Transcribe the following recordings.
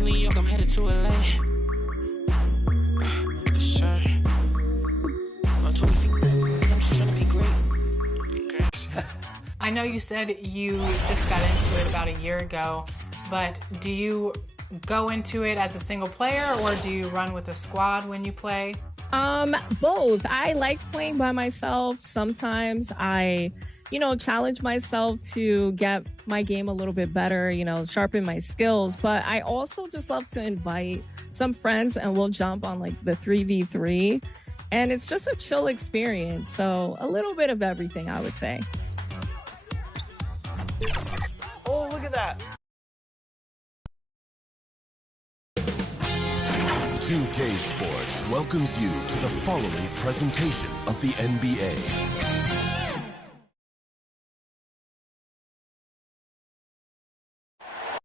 to New York, I'm headed to LA. For sure. I'm 20 feet. I'm just trying to be great. I know you said you just got into it about a year ago, but do you go into it as a single player or do you run with a squad when you play? Both. I like playing by myself. Sometimes I, challenge myself to get my game a little bit better, sharpen my skills. But I also just love to invite some friends and we'll jump on like the 3v3. And it's just a chill experience. So a little bit of everything, I would say. Oh, look at that. 2K Sports welcomes you to the following presentation of the NBA.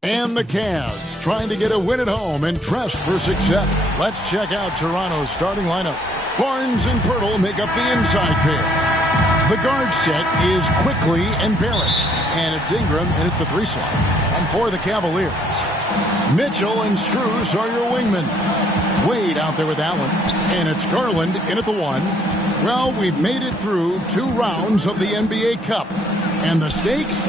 And the Cavs trying to get a win at home and dressed for success. Let's check out Toronto's starting lineup. Barnes and Pirtle make up the inside pair. The guard set is Quickly and Barrett. And it's Ingram in at the 3 slot. And for the Cavaliers, Mitchell and Strus are your wingmen. Wade out there with Allen. And it's Garland in at the 1. Well, we've made it through 2 rounds of the NBA Cup. And the stakes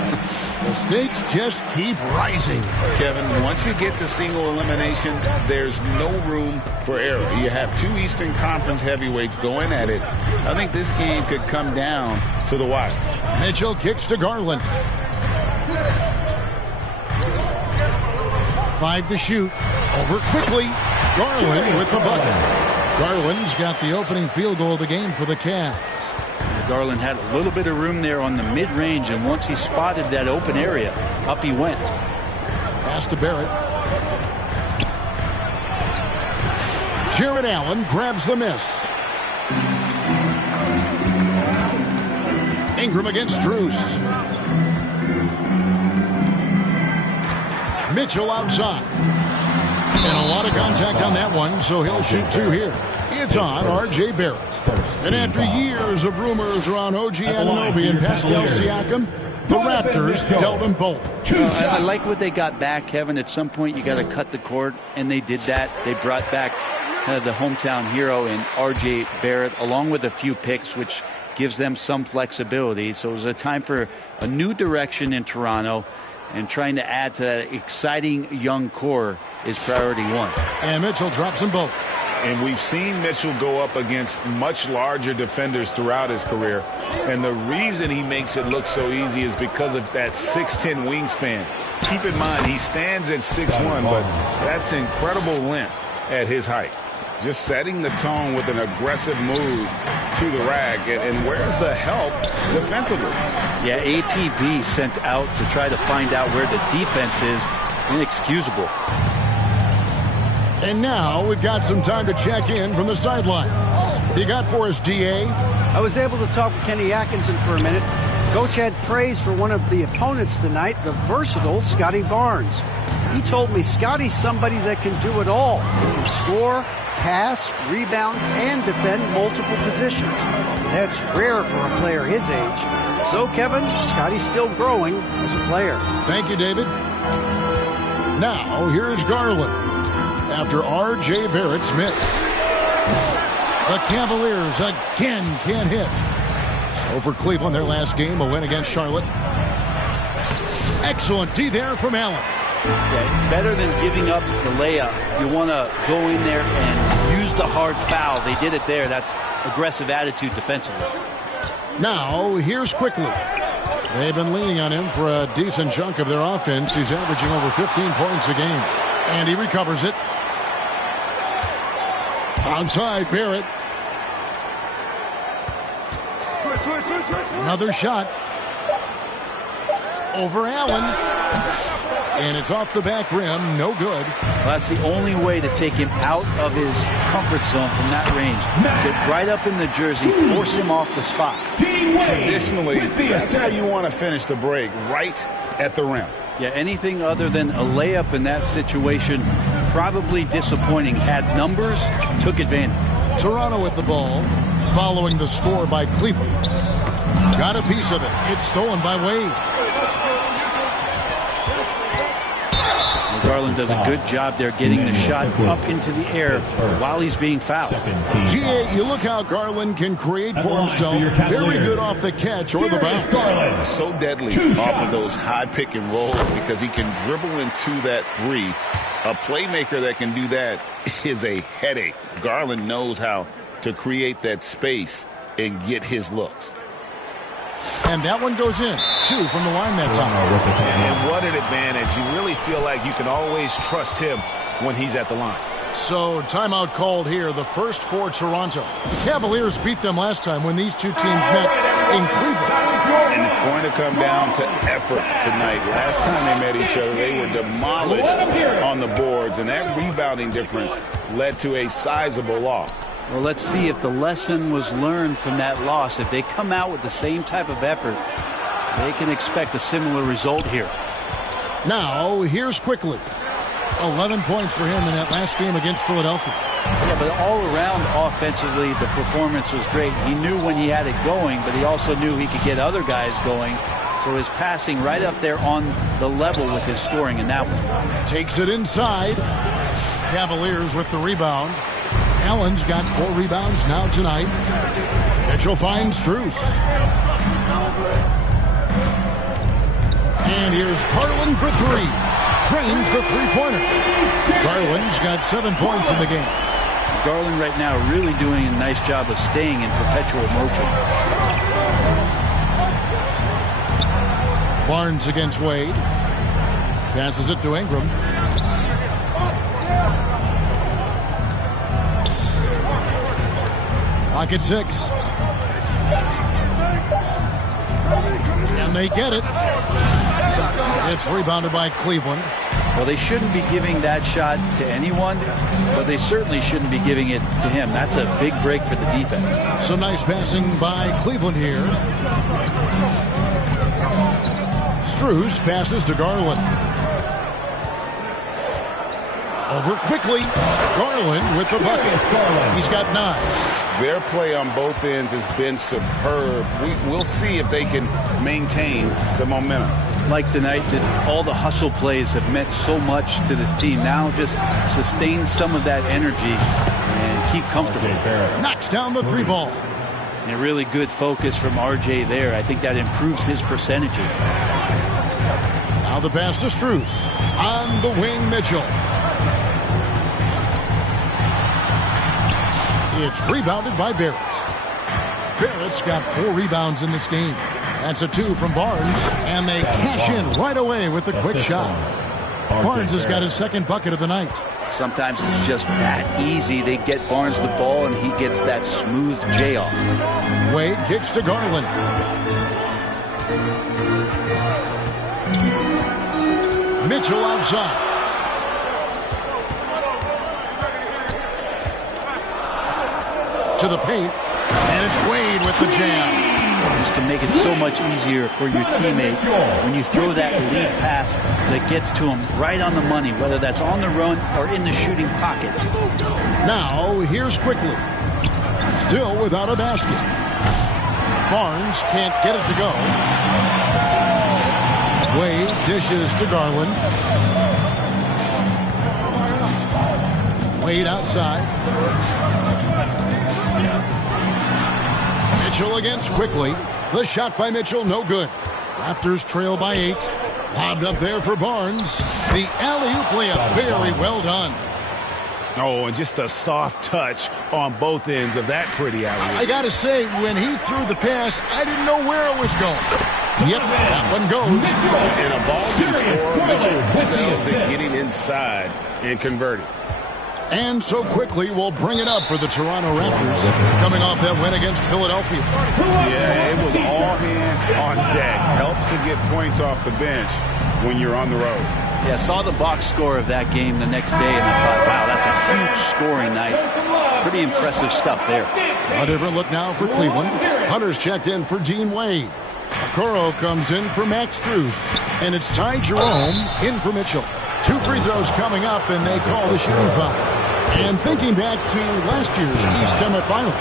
just keep rising. Kevin, once you get to single elimination, there's no room for error. You have 2 Eastern Conference heavyweights going at it. I think this game could come down to the wire. Mitchell kicks to Garland. 5 to shoot. Over Quickly. Garland with the bucket. Garland's got the opening field goal of the game for the Cavs. Garland had a little bit of room there on the mid-range, and once he spotted that open area, up he went. Pass to Barrett. Jarrett Allen grabs the miss. Ingram against Strus. Mitchell outside. And a lot of contact on that one, so he'll shoot 2 here. It's on R.J. Barrett. And after years of rumors around OG Anunoby and Pascal Siakam, the Raptors dealt them both. I like what they got back, Kevin. At some point, you got to cut the cord, and they did that. They brought back the hometown hero in R.J. Barrett, along with a few picks, which gives them some flexibility. So it was a time for a new direction in Toronto, and trying to add to that exciting young core is priority 1. And Mitchell drops them both. And we've seen Mitchell go up against much larger defenders throughout his career. And the reason he makes it look so easy is because of that 6'10" wingspan. Keep in mind, he stands at 6'1", but that's incredible length at his height. Just setting the tone with an aggressive move to the rack. And where's the help defensively? Yeah, APB sent out to try to find out where the defense is. Inexcusable. And now we've got some time to check in from the sidelines. You got for us, DA? I was able to talk with Kenny Atkinson for a minute. Coach had praise for one of the opponents tonight, the versatile Scotty Barnes. He told me Scotty's somebody that can do it all. He can score, pass, rebound, and defend multiple positions. That's rare for a player his age. So, Kevin, Scotty's still growing as a player. Thank you, David. Now, here's Garland after R.J. Barrett's miss. The Cavaliers again can't hit. So for Cleveland, their last game, a win against Charlotte. Excellent D there from Allen. Yeah, better than giving up the layup. You want to go in there and use the hard foul. They did it there. That's aggressive attitude defensively. Now, here's Quickly. They've been leaning on him for a decent chunk of their offense. He's averaging over 15 points a game. And he recovers it. Outside, Barrett. Another shot. Over Allen. And it's off the back rim. No good. Well, that's the only way to take him out of his comfort zone from that range. Get right up in the jersey, force him off the spot. Traditionally, that's how you want to finish the break, right at the rim. Yeah, anything other than a layup in that situation, probably disappointing. Had numbers, took advantage. Toronto with the ball, following the score by Cleveland. Got a piece of it. It's stolen by Wade. Well, Garland does a good job there getting the shot up into the air while he's being fouled. GA, you look how Garland can create for himself. Very good off the catch or the bounce. So deadly off of those high pick and rolls because he can dribble into that three. A playmaker that can do that is a headache. Garland knows how to create that space and get his looks. And that one goes in. 2 from the line that time. And what an advantage. You really feel like you can always trust him when he's at the line. So, timeout called here, the first for Toronto. The Cavaliers beat them last time when these two teams met in Cleveland. And it's going to come down to effort tonight. Last time they met each other, they were demolished on the boards, and that rebounding difference led to a sizable loss. Well, let's see if the lesson was learned from that loss. If they come out with the same type of effort, they can expect a similar result here. Now, here's Quickly. 11 points for him in that last game against Philadelphia. Yeah, but all around offensively, the performance was great. He knew when he had it going, but he also knew he could get other guys going. So his passing right up there on the level with his scoring in that one. Takes it inside. Cavaliers with the rebound. Allen's got 4 rebounds now tonight. Mitchell finds Strus. And here's Garland for 3. Drains the three-pointer. Garland's got 7 points in the game. Garland right now really doing a nice job of staying in perpetual motion. Barnes against Wade. Passes it to Ingram. Clock at 6. And they get it. It's rebounded by Cleveland. Well, they shouldn't be giving that shot to anyone, but they certainly shouldn't be giving it to him. That's a big break for the defense. Some nice passing by Cleveland here. Strus passes to Garland. Over quickly. Garland with the bucket. He's got 9. Their play on both ends has been superb. We'll see if they can maintain the momentum. Like tonight, that all the hustle plays have meant so much to this team. Now just sustain some of that energy and keep comfortable. Knocks down the 3 ball. And a really good focus from RJ there. I think that improves his percentages. Now the pass to Strus. On the wing, Mitchell. It's rebounded by Barrett. Barrett's got 4 rebounds in this game. That's a 2 from Barnes, and they cash in right away with the quick shot. Barnes has got his 2nd bucket of the night. Sometimes it's just that easy. They get Barnes the ball, and he gets that smooth J off. Wade kicks to Garland. Mitchell outside. To the paint, and it's Wade with the jam. This can make it so much easier for your teammate when you throw that lead pass that gets to him right on the money, whether that's on the run or in the shooting pocket. Now, here's Quickly. Still without a basket. Barnes can't get it to go. Wade dishes to Garland. Wade outside. Mitchell against Quickly. The shot by Mitchell, no good. Raptors trail by 8. Lobbed up there for Barnes. The alley-oop layup, very well done. Oh, and just a soft touch on both ends of that pretty alley-oop. I gotta say, when he threw the pass, I didn't know where it was going. Yep, that one goes. And a ball can score. Mitchell excels at getting inside and converting. And so Quickly will bring it up for the Toronto Raptors, coming off that win against Philadelphia. Yeah, it was all hands on deck. Helps to get points off the bench when you're on the road. Yeah, saw the box score of that game the next day, and I thought, wow, that's a huge scoring night. Pretty impressive stuff there. A different look now for Cleveland. Hunter's checked in for Dean Wade. Okoro comes in for Max Strus. And it's Ty Jerome in for Mitchell. 2 free throws coming up, and they call the shooting foul. And thinking back to last year's East semifinal,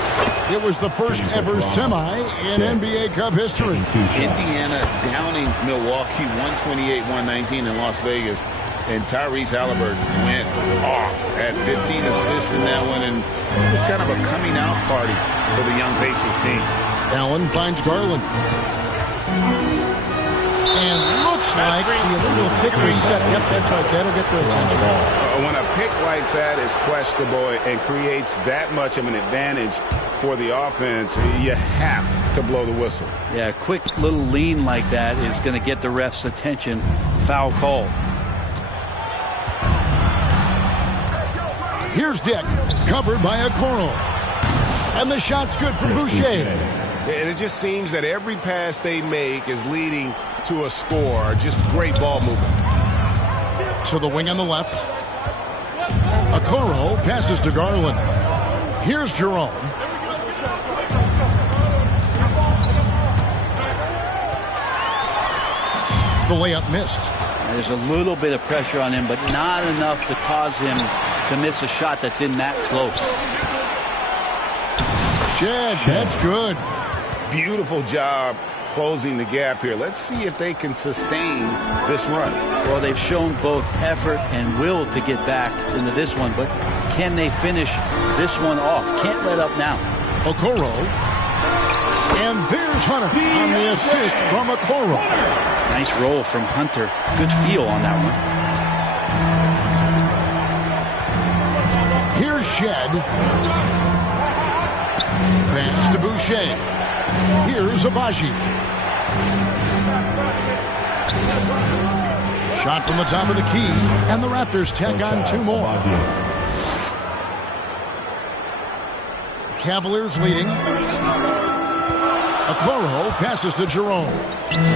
it was the first ever semi in NBA Cup history. Indiana downing Milwaukee 128-119 in Las Vegas. And Tyrese Halliburton went off at 15 assists in that one, and it was kind of a coming out party for the young Pacers team. Allen finds Garland. And looks like the illegal pick was set. Yep, that's right. That'll get their attention. When a pick like that is questionable and creates that much of an advantage for the offense, you have to blow the whistle. Yeah, a quick little lean like that is going to get the ref's attention. Foul call. Here's Dick, covered by a Okoro. And the shot's good for Boucher. And it just seems that every pass they make is leading to a score. Just great ball movement. To the wing on the left. Okoro passes to Garland. Here's Jerome. The layup missed. There's a little bit of pressure on him, but not enough to cause him to miss a shot that's in that close. Shed, that's good. Beautiful job closing the gap here. Let's see if they can sustain this run. Well, they've shown both effort and will to get back into this one, but can they finish this one off? Can't let up now. Okoro. And there's Hunter on the assist from Okoro. Nice roll from Hunter. Good feel on that one. Here's Shed. Pass to Boucher. Here's Abaji. Shot from the top of the key, and the Raptors tack on two more. Cavaliers leading. Okoro passes to Jerome.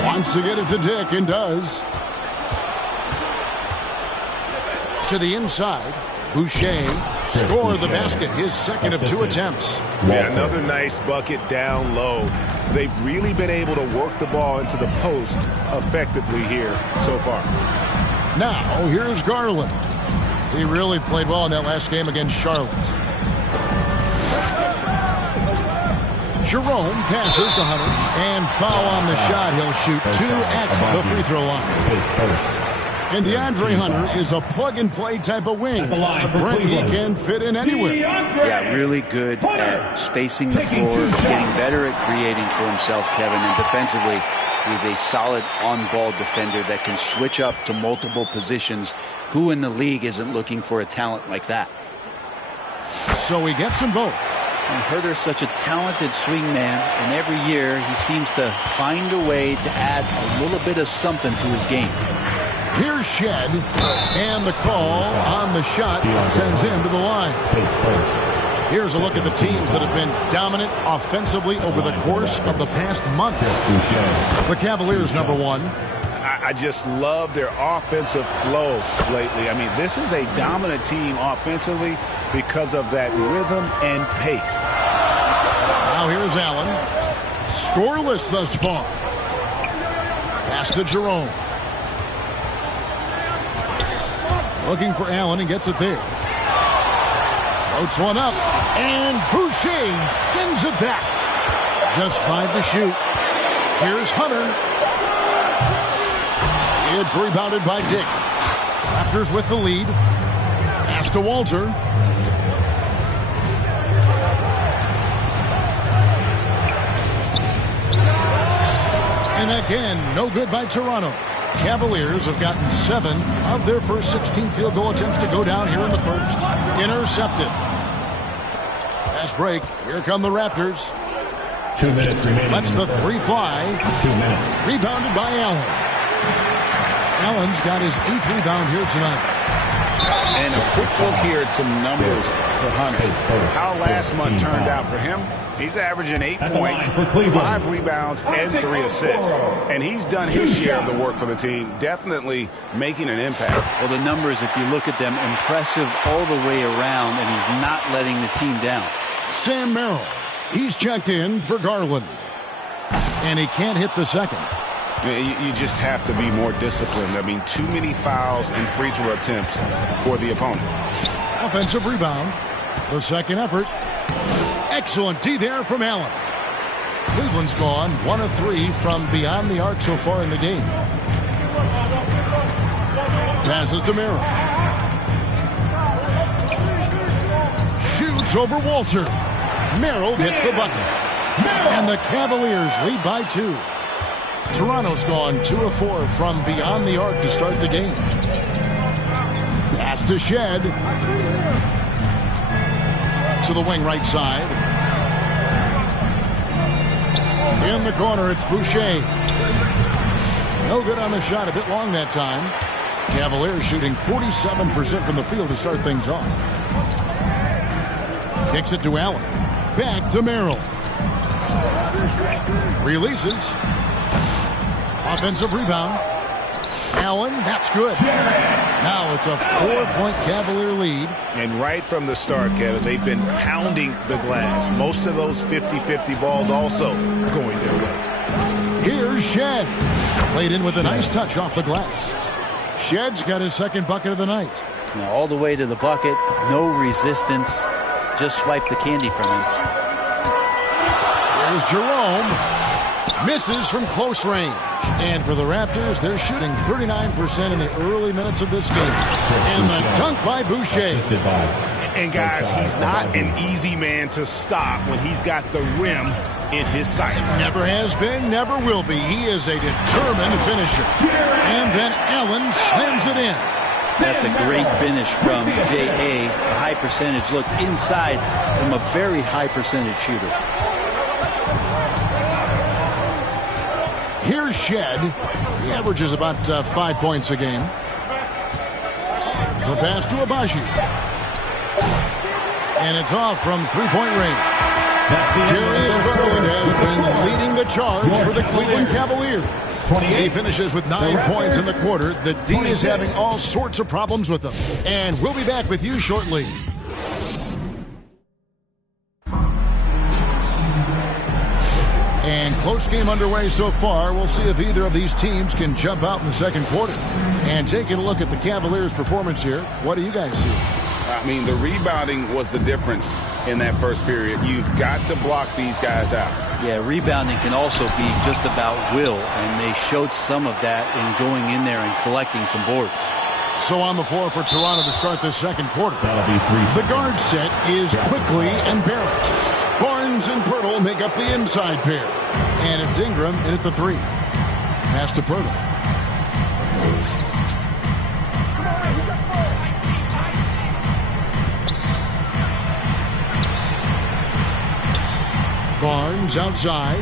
Wants to get it to Dick and does. To the inside. Boucher scored the basket, his second of two attempts. Yeah, another nice bucket down low. They've really been able to work the ball into the post effectively here so far. Now, here's Garland. He really played well in that last game against Charlotte. Jerome passes to Hunter, and foul on the shot. He'll shoot two at the free throw line. And DeAndre Hunter is a plug-and-play type of wing. He can fit in anywhere. Yeah, really good at spacing the floor, getting better at creating for himself, Kevin. And defensively, he's a solid on-ball defender that can switch up to multiple positions. Who in the league isn't looking for a talent like that? So he gets them both. And Herter's such a talented swingman, and every year he seems to find a way to add a little bit of something to his game. Here's Shed, and the call on the shot sends him to the line. Here's a look at the teams that have been dominant offensively over the course of the past month. The Cavaliers, number one. I just love their offensive flow lately. I mean, this is a dominant team offensively because of that rhythm and pace. Now here's Allen. Scoreless thus far. Pass to Jerome. Looking for Allen and gets it there. Floats one up. And Boucher sends it back. Just 5 to shoot. Here's Hunter. It's rebounded by Dick. Raptors with the lead. Pass to Walter. And again, no good by Toronto. Cavaliers have gotten 7 of their first 16 field goal attempts to go down here in the first. Intercepted. Fast break. Here come the Raptors. 2 minutes remaining. Lets the three fly. 2 minutes. Rebounded by Allen. Allen's got his 8th rebound here tonight. And a quick look here at some numbers for Hunter. How last month turned out for him. He's averaging 8 points, 5 rebounds, and 3 assists. And he's done his share of the work for the team, definitely making an impact. Well, the numbers, if you look at them, impressive all the way around, and he's not letting the team down. Sam Merrill, he's checked in for Garland. And he can't hit the second. You just have to be more disciplined. I mean, too many fouls and free throw attempts for the opponent. Offensive rebound. The second effort. Excellent D there from Allen. Cleveland's gone 1 of 3 from beyond the arc so far in the game. Passes to Merrill. Shoots over Walter. Merrill gets the bucket. And the Cavaliers lead by 2. Toronto's gone 2 of 4 from beyond the arc to start the game. Pass to Shed. To the wing right side. In the corner, it's Boucher. No good on the shot, a bit long that time. Cavaliers shooting 47% from the field to start things off. Kicks it to Allen. Back to Merrill. Releases. Offensive rebound. Allen, that's good. Now it's a 4-point Cavalier lead. And right from the start, Kevin, they've been pounding the glass. Most of those 50-50 balls also going their way. Here's Shed. Laid in with a nice touch off the glass. Shed's got his second bucket of the night. Now all the way to the bucket, no resistance. Just swipe the candy from him. Here's Jerome. Misses from close range. And for the Raptors, they're shooting 39% in the early minutes of this game. And the dunk by Boucher. And guys, he's not an easy man to stop when he's got the rim in his sights. Never has been, never will be. He is a determined finisher. And then Allen slams it in. That's a great finish from J.A. A high percentage look inside from a very high percentage shooter. Here's Shed. He averages about 5 points a game. The pass to Abaji. And it's off from three-point range. Darius Garland has been leading the charge for the Cleveland Cavaliers. He finishes with 9 points in the quarter. The D is having all sorts of problems with them. And we'll be back with you shortly. And close game underway so far. We'll see if either of these teams can jump out in the second quarter. And taking a look at the Cavaliers' performance here, what do you guys see? I mean, the rebounding was the difference in that first period. You've got to block these guys out. Yeah, rebounding can also be just about will, and they showed some of that in going in there and collecting some boards. So on the floor for Toronto to start the second quarter. The guard set is Quickly and Barrett. Barnes and Pirtle make up the inside pair. And it's Ingram in at the 3. Pass to Pirtle. Barnes outside.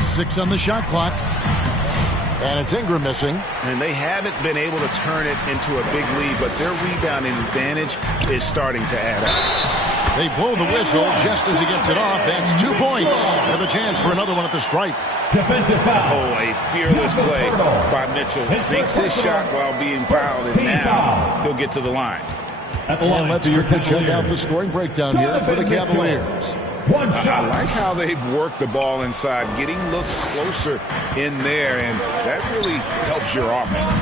6 on the shot clock. And it's Ingram missing. And they haven't been able to turn it into a big lead, but their rebounding advantage is starting to add up. They blow the whistle just as he gets it off. That's 2 points with a chance for another one at the stripe. Defensive foul. Oh, a fearless play by Mitchell. Sinks his shot while being fouled, and now he'll get to the line. And let's quickly check out the scoring breakdown here for the Cavaliers. I like how they've worked the ball inside, getting looks closer in there, and that really helps your offense.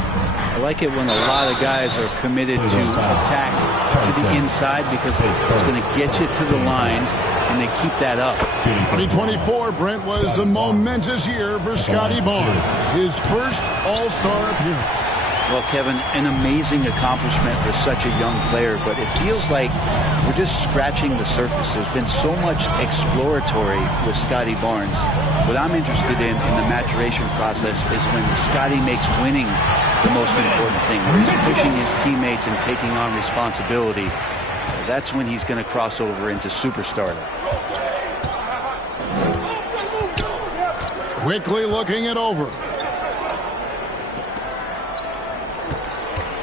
I like it when a lot of guys are committed to attack to the inside because it's going to get you to the line, and they keep that up. 2024, Brent, was a momentous year for Scotty Barnes. His first All-Star appearance. Well, Kevin, an amazing accomplishment for such a young player, but it feels like we're just scratching the surface. There's been so much exploratory with Scotty Barnes. What I'm interested in the maturation process is when Scotty makes winning the most important thing, where he's pushing his teammates and taking on responsibility. That's when he's going to cross over into superstardom. Quickly looking it over.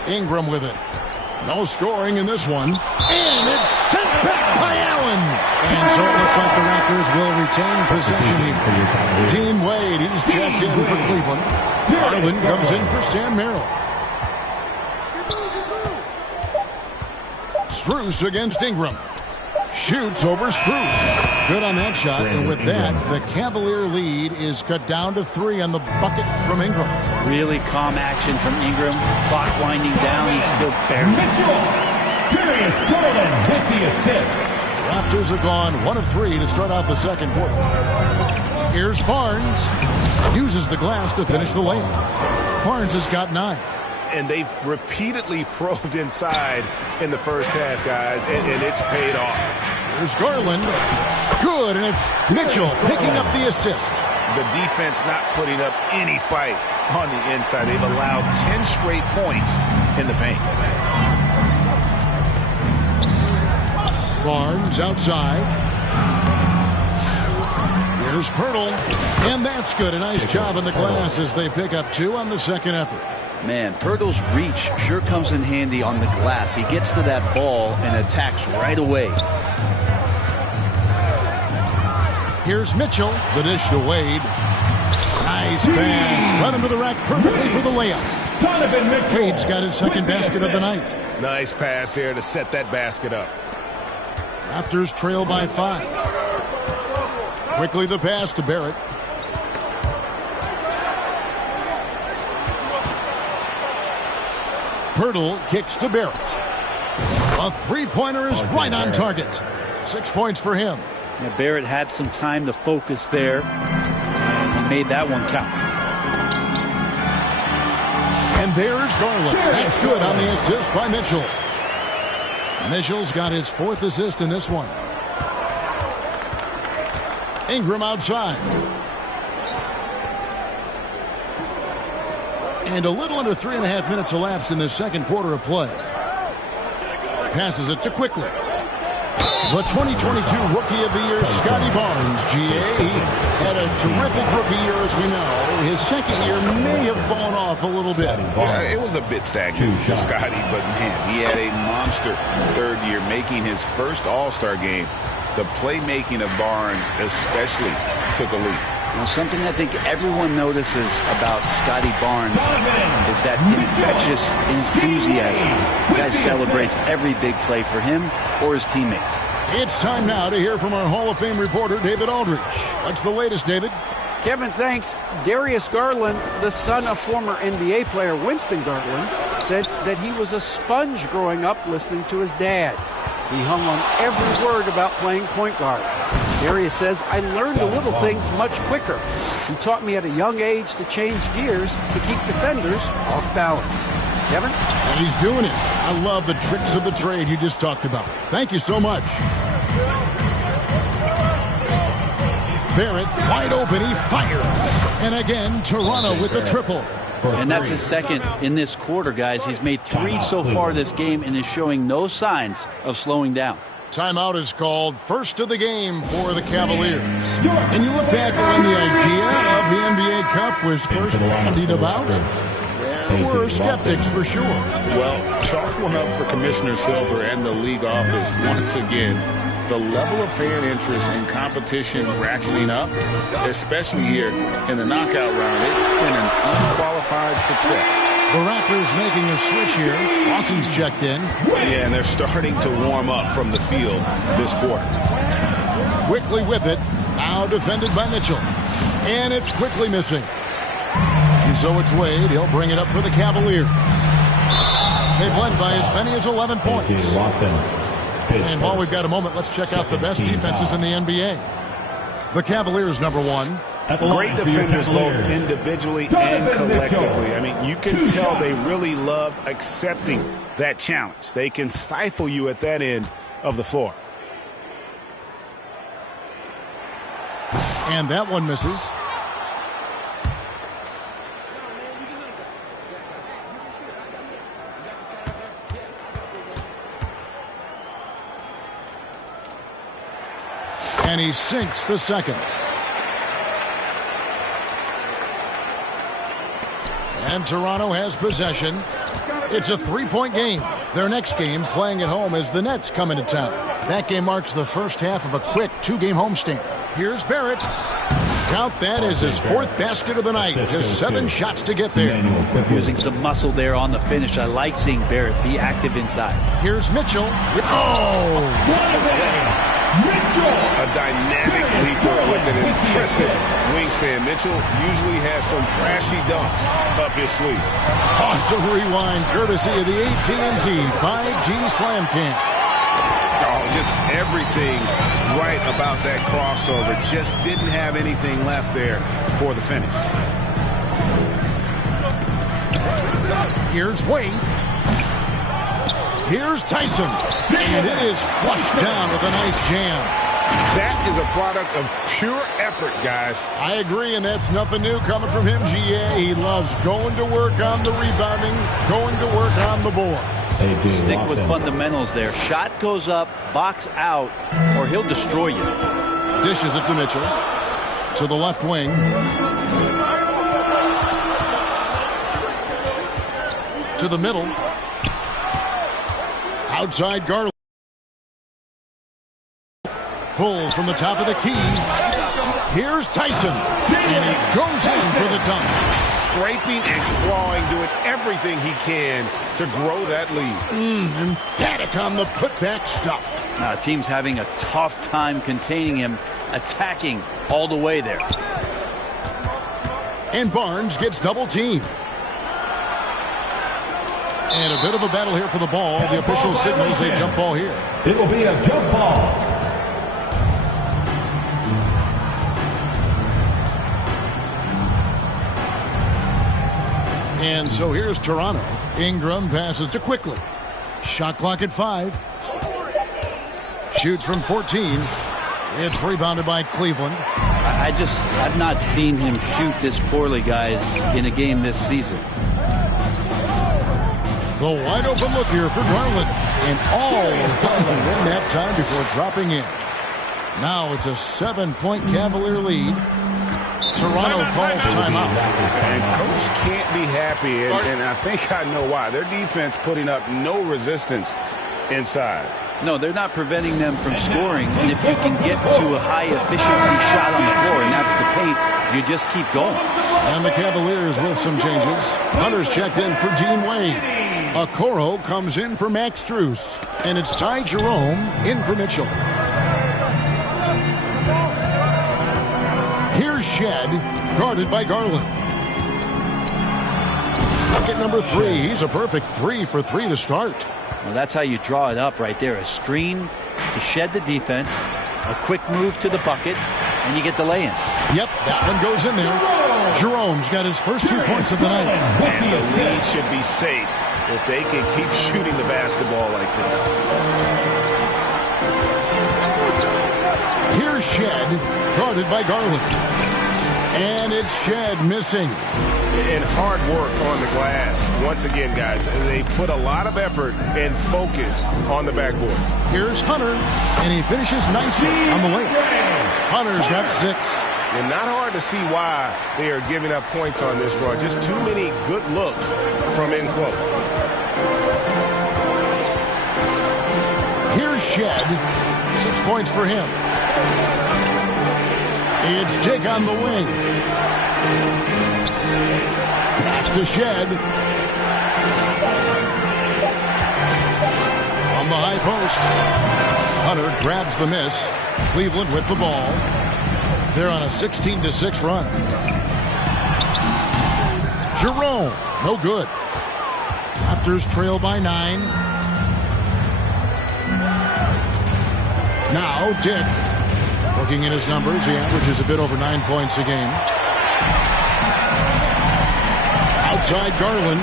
Ingram with it. No scoring in this one. And it's sent back by Allen. And so it looks like the Raptors will retain possession here. Dean Wade, he's checked in for Cleveland. Garland comes in for Sam Merrill. Strus against Ingram. Shoots over Strus. Good on that shot, and with that, the Cavalier lead is cut down to 3 on the bucket from Ingram. Really calm action from Ingram. Clock winding down, he's still barely. Darius Garland with the assist. Raptors have gone 1 of 3 to start out the second quarter. Here's Barnes. Uses the glass to finish the layup. Barnes has got 9. And they've repeatedly probed inside in the first half, guys, and it's paid off. There's Garland. Good, and it's Mitchell picking up the assist. The defense not putting up any fight on the inside. They've allowed 10 straight points in the paint. Barnes outside. Here's Pirtle. And that's good. A nice job in the glass as they pick up 2 on the second effort. Man, Pirtle's reach sure comes in handy on the glass. He gets to that ball and attacks right away. Here's Mitchell. The dish to Wade. Nice pass. Run him to the rack perfectly for the layup. Wade's got his second basket of the night. Nice pass here to set that basket up. Raptors trail by 5. Quickly the pass to Barrett. Pirtle kicks to Barrett. A three-pointer is right on target. 6 points for him. Yeah, Barrett had some time to focus there, and he made that one count. And there's Garland. That's good on the assist by Mitchell. Mitchell's got his 4th assist in this one. Ingram outside. And a little under 3.5 minutes elapsed in the second quarter of play. Passes it to Quickly. The 2022 Rookie of the Year, Scotty Barnes, GA, had a terrific rookie year, as we know. His second year may have fallen off a little bit. Yeah, it was a bit stagnant for Scotty, but man, he had a monster third year, making his first All-Star game. The playmaking of Barnes especially took a leap. Well, something I think everyone notices about Scotty Barnes is that infectious enthusiasm. The guy celebrates every big play for him or his teammates. It's time now to hear from our Hall of Fame reporter, David Aldridge. What's the latest, David? Kevin, thanks. Darius Garland, the son of former NBA player Winston Garland, said that he was a sponge growing up listening to his dad. He hung on every word about playing point guard. Darius says, I learned the little things much quicker. He taught me at a young age to change gears to keep defenders off balance. Kevin? And he's doing it. I love the tricks of the trade you just talked about. Thank you so much. Barrett wide open. He fires. And again, Toronto with the triple. And that's his second in this quarter, guys. He's made 3 so far this game and is showing no signs of slowing down. Timeout is called. First of the game for the Cavaliers. And you look back when the idea of the NBA Cup was first bandied about, there were skeptics for sure. Well, chalk one up for Commissioner Silver and the league office once again. The level of fan interest and competition ratcheting up, especially here in the knockout round, it's been an unqualified success. The Raptors making a switch here. Lawson's checked in. Yeah, and they're starting to warm up from the field this quarter. Quickly with it. Now defended by Mitchell. And it's quickly missing. And so it's Wade. He'll bring it up for the Cavaliers. They've led by as many as 11 points. And while we've got a moment, let's check out the best defenses in the NBA. The Cavaliers, number 1. Great defenders both individually and collectively. I mean, you can tell they really love accepting that challenge. They can stifle you at that end of the floor. And that one misses. And he sinks the second. And Toronto has possession. It's a 3-point game. Their next game, playing at home, as the Nets come into town. That game marks the first half of a quick 2-game homestand. Here's Barrett. Count that as his 4th basket of the night. Just 7 shots to get there. Using some muscle there on the finish. I like seeing Barrett be active inside. Here's Mitchell. A dynamic leaper with an impressive wingspan. Mitchell usually has some flashy dunks up his sleeve. Awesome rewind courtesy of the AT&T 5G Slam Cam. Oh, Just everything right about that crossover. Just didn't have anything left there for the finish. Here's Wade. Here's Tyson. And it is flushed down with a nice jam. That is a product of pure effort, guys. I agree, and that's nothing new coming from him, GA. He loves going to work on the rebounding, going to work on the board. Stick with fundamentals there. Shot goes up, box out, or he'll destroy you. Dishes it to Mitchell. To the left wing. To the middle. Outside Garland. Pulls from the top of the key. Here's Tyson. And he goes in for the dunk. Scraping and clawing, doing everything he can to grow that lead. Emphatic on the putback stuff. Team's having a tough time containing him, attacking all the way there. And Barnes gets double teamed. And a bit of a battle here for the ball. The official signals a jump ball here. It will be a jump ball. And so here's Toronto. Ingram passes to Quickly. Shot clock at 5. Shoots from 14. It's rebounded by Cleveland. I've not seen him shoot this poorly, guys, in a game this season. The wide open look here for Garland. And all of Garland in that time before dropping in. Now it's a 7-point Cavalier lead. Toronto calls timeout. And coach can't be happy, and I think I know why. Their defense putting up no resistance inside. No, they're not preventing them from scoring. And if you can get to a high-efficiency shot on the floor, and that's the paint, you just keep going. And the Cavaliers with some changes. Hunter's checked in for Dean Wade. Okoro comes in for Max Strus. And it's Ty Jerome in for Mitchell. Here's Shed, guarded by Garland. Bucket number 3. He's a perfect 3 for 3 to start. Well, that's how you draw it up right there. A screen to shed the defense, a quick move to the bucket, and you get the lay-in. Yep, that one goes in there. Jerome's got his first 2 points of the night. And the lead should be safe if they can keep shooting the basketball like this. Here's Shed, guarded by Garland. And it's Shed missing. And hard work on the glass. Once again, guys, they put a lot of effort and focus on the backboard. Here's Hunter, and he finishes nicely on the layup. Hunter's got 6. And not hard to see why they are giving up points on this run. Just too many good looks from in close. Here's Shed. 6 points for him. It's Dick on the wing. Pass to Shed. From the high post. Hunter grabs the miss. Cleveland with the ball. They're on a 16-6 run. Jerome, no good. Raptors trail by 9. Now Dick. Looking at his numbers, he averages a bit over 9 points a game. Outside Garland.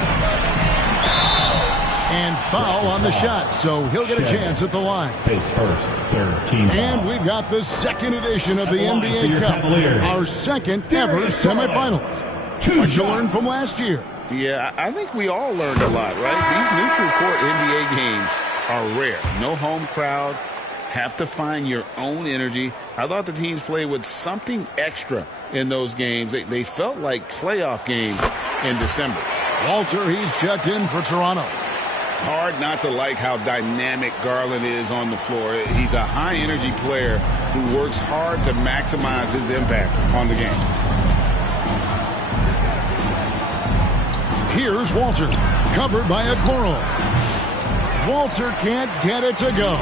And foul on the shot, so he'll get a chance at the line. Pace first, third team. And we've got the second edition of the NBA Cup, our second ever semifinals. What you learned from last year? Yeah, I think we all learned a lot, right? These neutral court NBA games are rare. No home crowd. Have to find your own energy. I thought the teams played with something extra in those games. They felt like playoff games in December. Walter, he's checked in for Toronto. Hard not to like how dynamic Garland is on the floor. He's a high-energy player who works hard to maximize his impact on the game. Here's Walter, covered by Okoro. Walter can't get it to go.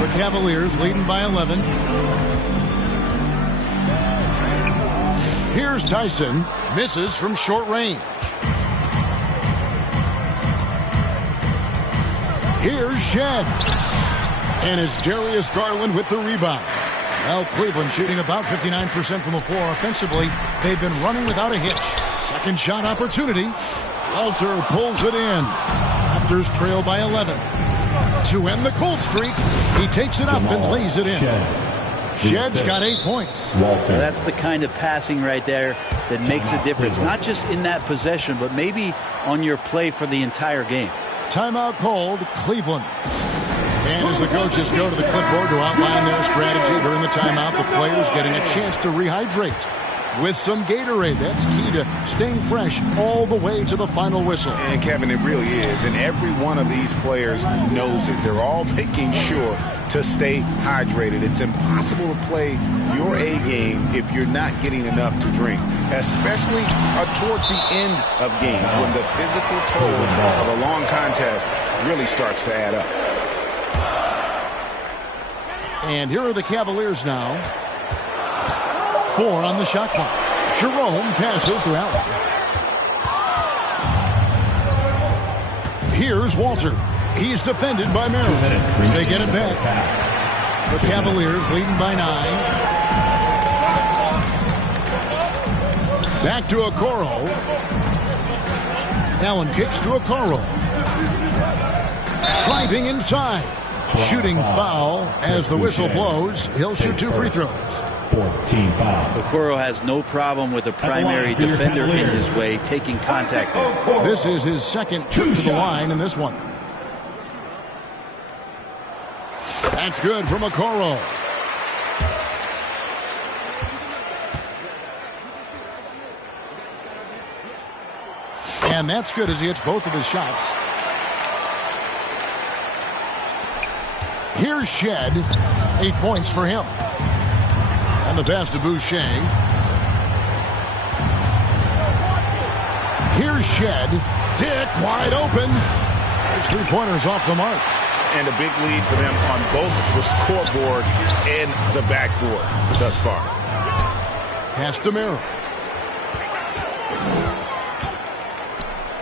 The Cavaliers leading by 11. Here's Tyson, misses from short range. Here's Shed. And it's Darius Garland with the rebound. Well, Cleveland shooting about 59% from the floor offensively. They've been running without a hitch. Second shot opportunity. Walter pulls it in. Raptors trail by 11. To end the cold streak, he takes it up and lays it in. Shed's got 8 points. That's the kind of passing right there that makes a difference. Not just in that possession, but maybe on your play for the entire game. Timeout called, Cleveland. And as the coaches go to the clipboard to outline their strategy during the timeout, the players getting a chance to rehydrate with some Gatorade. That's key to staying fresh all the way to the final whistle. And Kevin, it really is. And every one of these players knows it. They're all making sure to stay hydrated. It's impossible to play your A game if you're not getting enough to drink, especially towards the end of games when the physical toll of a long contest really starts to add up. And here are the Cavaliers now. 4 on the shot clock. Jerome passes to Allen. Here's Walter. He's defended by Merrill. They get it back. The Cavaliers leading by 9. Back to Okoro. Allen kicks to Okoro. Driving inside. Shooting foul as the whistle blows. He'll shoot 2 free throws. 14 foul. Okoro has no problem with a primary defender in his way taking contact there. This is his second trip to the line in this one. That's good from Okoro. And that's good as he hits both of his shots. Here's Shed. 8 points for him. And the pass to Boucher. Here's Shed. Dick wide open. There's 3-pointers off the mark. And a big lead for them on both the scoreboard and the backboard thus far. Pass to Merrill.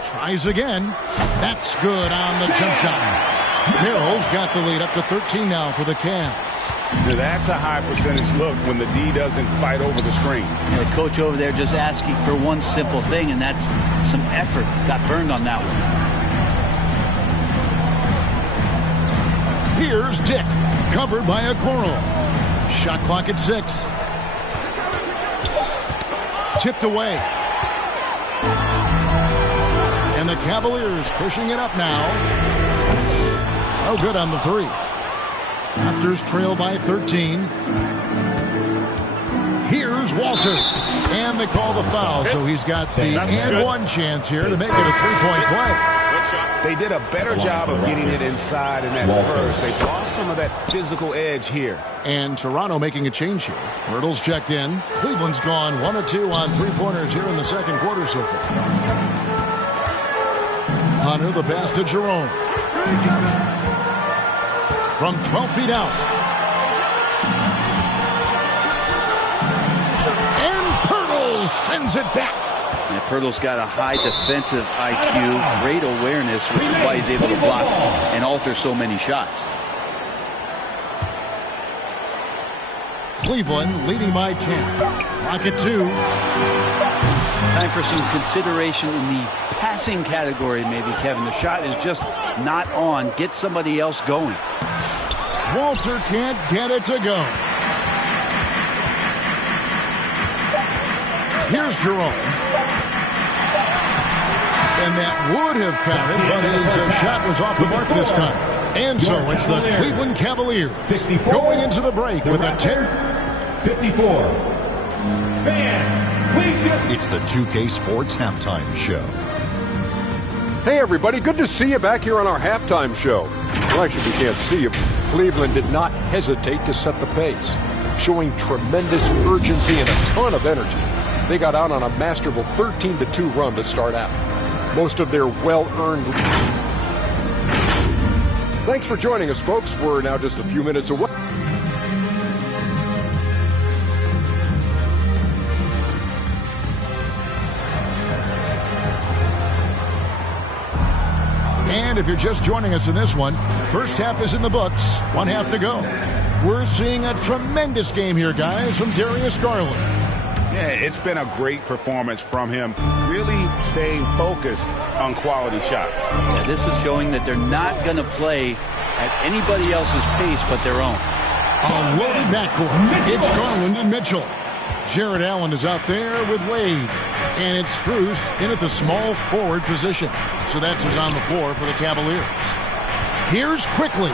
Tries again. That's good on the jump shot. Merrill's got the lead up to 13 now for the Cavs. Now that's a high percentage look when the D doesn't fight over the screen. The coach over there just asking for one simple thing, and that's some effort. Got burned on that one. Here's Dick, covered by Okoro. Shot clock at 6. Tipped away. And the Cavaliers pushing it up now. Oh, good on the 3. Raptors trail by 13. Here's Walter. And they call the foul, so he's got the and one chance here to make it a 3-point play. They did a better job of getting it inside in that first. They lost some of that physical edge here. And Toronto making a change here. Hurdle's checked in. Cleveland's gone 1 of 2 on 3-pointers here in the second quarter so far. Hunter, the pass to Jerome. From 12 feet out. And Pirtle sends it back. And Pirtle's got a high defensive IQ, great awareness, which is why he's able to block and alter so many shots. Cleveland leading by 10. Clock at 2. Time for some consideration in the passing category, maybe, Kevin. The shot is just not on. Get somebody else going. Walter can't get it to go. Here's Jerome. And that would have counted, but his shot was off the mark this time. And so it's the Cleveland Cavaliers going into the break with a 54. It's the 2K Sports Halftime Show. Hey, everybody. Good to see you back here on our halftime show. Well, actually, we can't see you. Cleveland did not hesitate to set the pace, showing tremendous urgency and a ton of energy. They got out on a masterful 13-2 run to start out. Most of their well-earned lead. Thanks for joining us, folks. We're now just a few minutes away. And And if you're just joining us in this one, first half is in the books, 1 half to go. We're seeing a tremendous game here, guys, from Darius Garland. Yeah, it's been a great performance from him, really staying focused on quality shots. Yeah, this is showing that they're not going to play at anybody else's pace but their own. A loaded backcourt. It's Garland and Mitchell. Jared Allen is out there with Wade. And it's Strus in at the small forward position. So that's who's on the floor for the Cavaliers. Here's Quickly.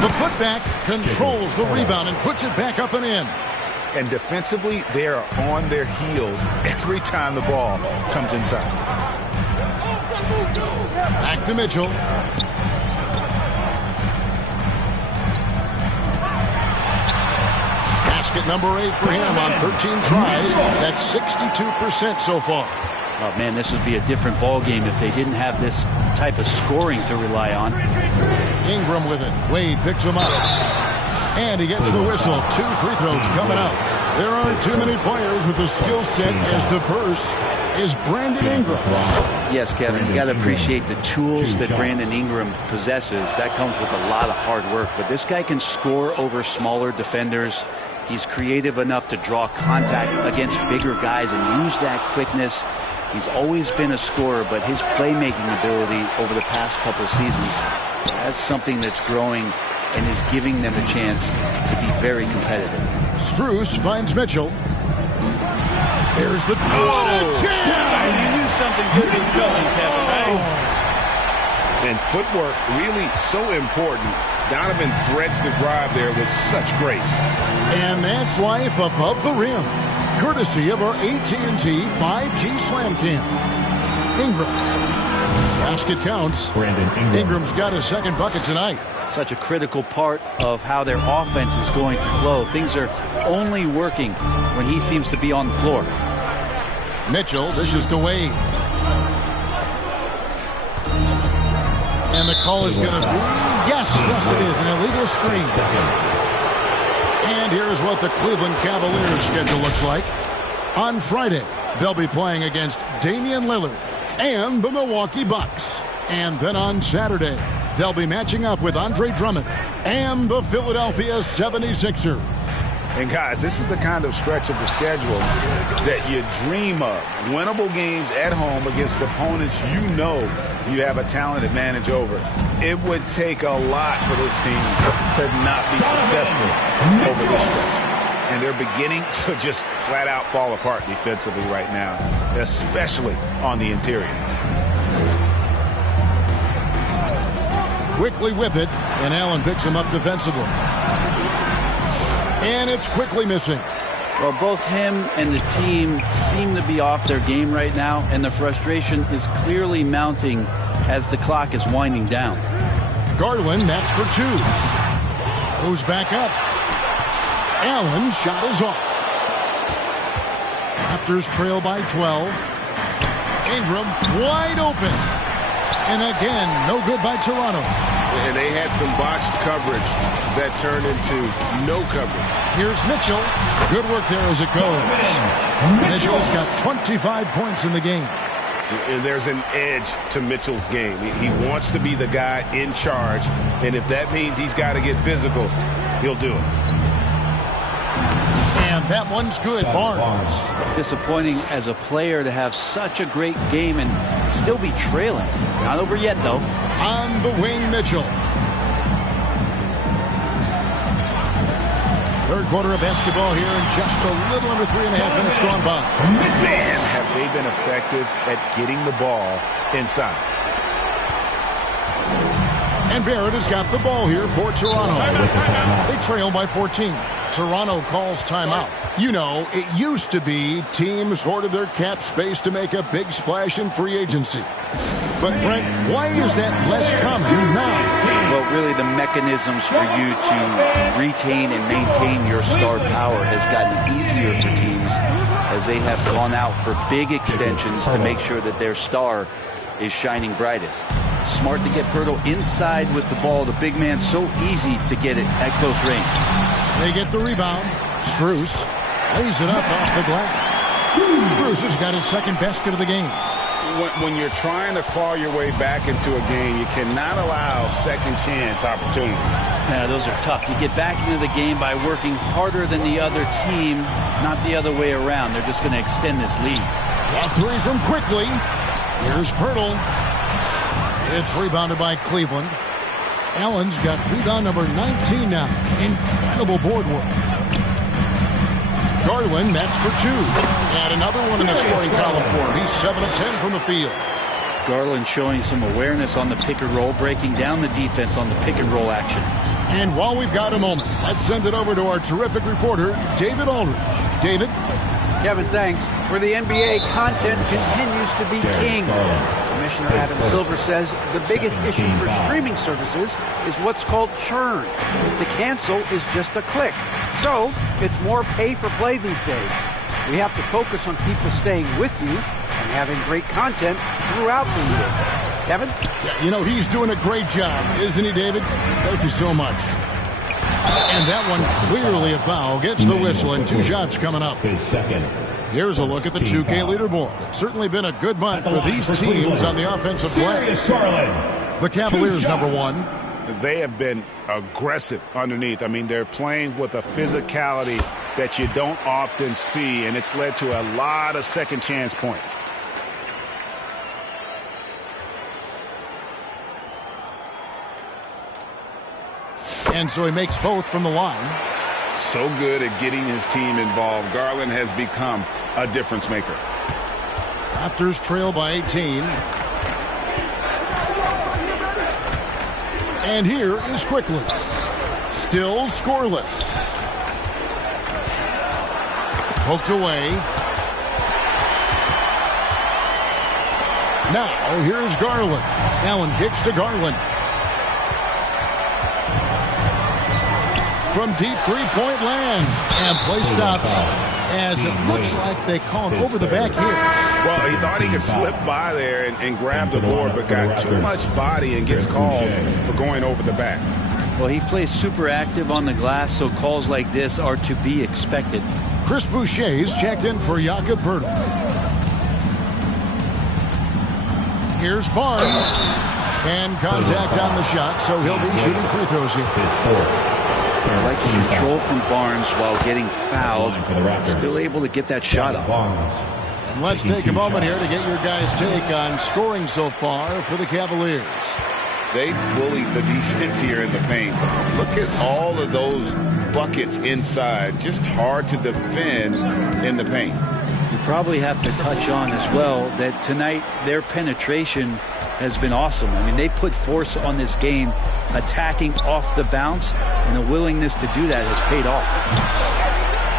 The putback controls the rebound and puts it back up and in. And defensively, they are on their heels every time the ball comes inside. Back to Mitchell. Basket number 8 for him on 13 tries. That's 62% so far. Oh, man, this would be a different ball game if they didn't have this type of scoring to rely on. Ingram with it. Wade picks him up. And he gets the whistle. 2 free throws coming up. There aren't too many players with a skill set as diverse as Brandon Ingram. Yes, Kevin, you got to appreciate the tools that Brandon Ingram possesses. That comes with a lot of hard work. But this guy can score over smaller defenders. He's creative enough to draw contact against bigger guys and use that quickness. He's always been a scorer, but his playmaking ability over the past couple seasons, that's something that's growing and is giving them a chance to be very competitive. Strus finds Mitchell. There's the jam! You knew something good was coming, Kevin, right? And footwork really so important. Donovan threads the drive there with such grace. And that's life above the rim. Courtesy of our AT&T 5G Slam Cam. Ingram. Basket counts. Ingram's got his second bucket tonight. Such a critical part of how their offense is going to flow. Things are only working when he seems to be on the floor. Mitchell dishes to Wade. And the call is going to be, yes, it is, an illegal screen. And here's what the Cleveland Cavaliers schedule looks like. On Friday, they'll be playing against Damian Lillard and the Milwaukee Bucks. And then on Saturday, they'll be matching up with Andre Drummond and the Philadelphia 76ers. And guys, this is the kind of stretch of the schedule that you dream of. Winnable games at home against opponents you know you have a talent advantage over. It would take a lot for this team to not be successful over this stretch. And they're beginning to just flat out fall apart defensively right now, especially on the interior. Quickly with it, and Allen picks him up defensively. And it's Quickly missing. Well, both him and the team seem to be off their game right now, and the frustration is clearly mounting as the clock is winding down. Garland, that's for 2. Goes back up. Allen shot is off. Raptors trail by 12. Ingram wide open. And again, no good by Toronto. And they had some botched coverage that turned into no coverage. Here's Mitchell. Good work there as it goes. Mitchell's got 25 points in the game. And there's an edge to Mitchell's game. He wants to be the guy in charge. And if that means he's got to get physical, he'll do it. And that one's good. Barnes. Disappointing as a player to have such a great game and still be trailing. Not over yet, though. On the wing, Mitchell. Third quarter of basketball here, and just a little under 3.5 minutes gone by. Man, have they been effective at getting the ball inside. And Barrett has got the ball here for Toronto. They trail by 14. Toronto calls timeout. You know, it used to be teams hoarded their cap space to make a big splash in free agency. But, Brent, why is that less common now? Well, really, the mechanisms for you to retain and maintain your star power has gotten easier for teams as they have gone out for big extensions to make sure that their star is shining brightest. Smart to get Pirtle inside with the ball. The big man's so easy to get it at close range. They get the rebound. Strus lays it up off the glass. Strus has got his second basket of the game. when you're trying to claw your way back into a game, you cannot allow second chance opportunities. Yeah, those are tough. You get back into the game by working harder than the other team, not the other way around. They're just going to extend this lead. A three from quickly. Here's Pirtle. It's rebounded by Cleveland. Allen's got rebound number 19 now. Incredible board work. Garland, that's for two. And another one in the scoring column for him. He's 7 of 10 from the field. Garland showing some awareness on the pick and roll, breaking down the defense on the pick and roll action. And while we've got a moment, let's send it over to our terrific reporter, David Aldridge. David? Kevin, thanks. For the NBA, content continues to be king. Commissioner Adam Silver says the biggest issue for streaming services is what's called churn. To cancel is just a click. So it's more pay for play these days. We have to focus on people staying with you and having great content throughout the year. Kevin? Yeah, you know, he's doing a great job, isn't he, David? Thank you so much. And that one clearly a foul. Gets the whistle, and 2 shots coming up. Here's a look at the 2K leaderboard. It's certainly been a good month for these teams on the offensive play. The Cavaliers, number 1. They have been aggressive underneath. I mean, they're playing with a physicality that you don't often see, and it's led to a lot of second chance points. And so he makes both from the line. So good at getting his team involved. Garland has become a difference maker. Raptors trail by 18. And here is quickly. Still scoreless. Poked away. Now here's Garland. Allen kicks to Garland. From deep three-point land. And play stops as it looks like they called over the back here. Well, he thought he could slip by there and grab the board, but got too much body and gets called for going over the back. Well, he plays super active on the glass, so calls like this are to be expected. Chris Boucher's checked in for Jakob Poeltl. Here's Barnes. And contact on the shot, so he'll be shooting free throws here. I like the control from Barnes while getting fouled. Still able to get that shot up. And let's take a moment here to get your guys' take on scoring so far for the Cavaliers. They bullied the defense here in the paint. Look at all of those buckets inside. Just hard to defend in the paint. You probably have to touch on as well that tonight their penetration has been awesome. I mean, they put force on this game, attacking off the bounce, and the willingness to do that has paid off.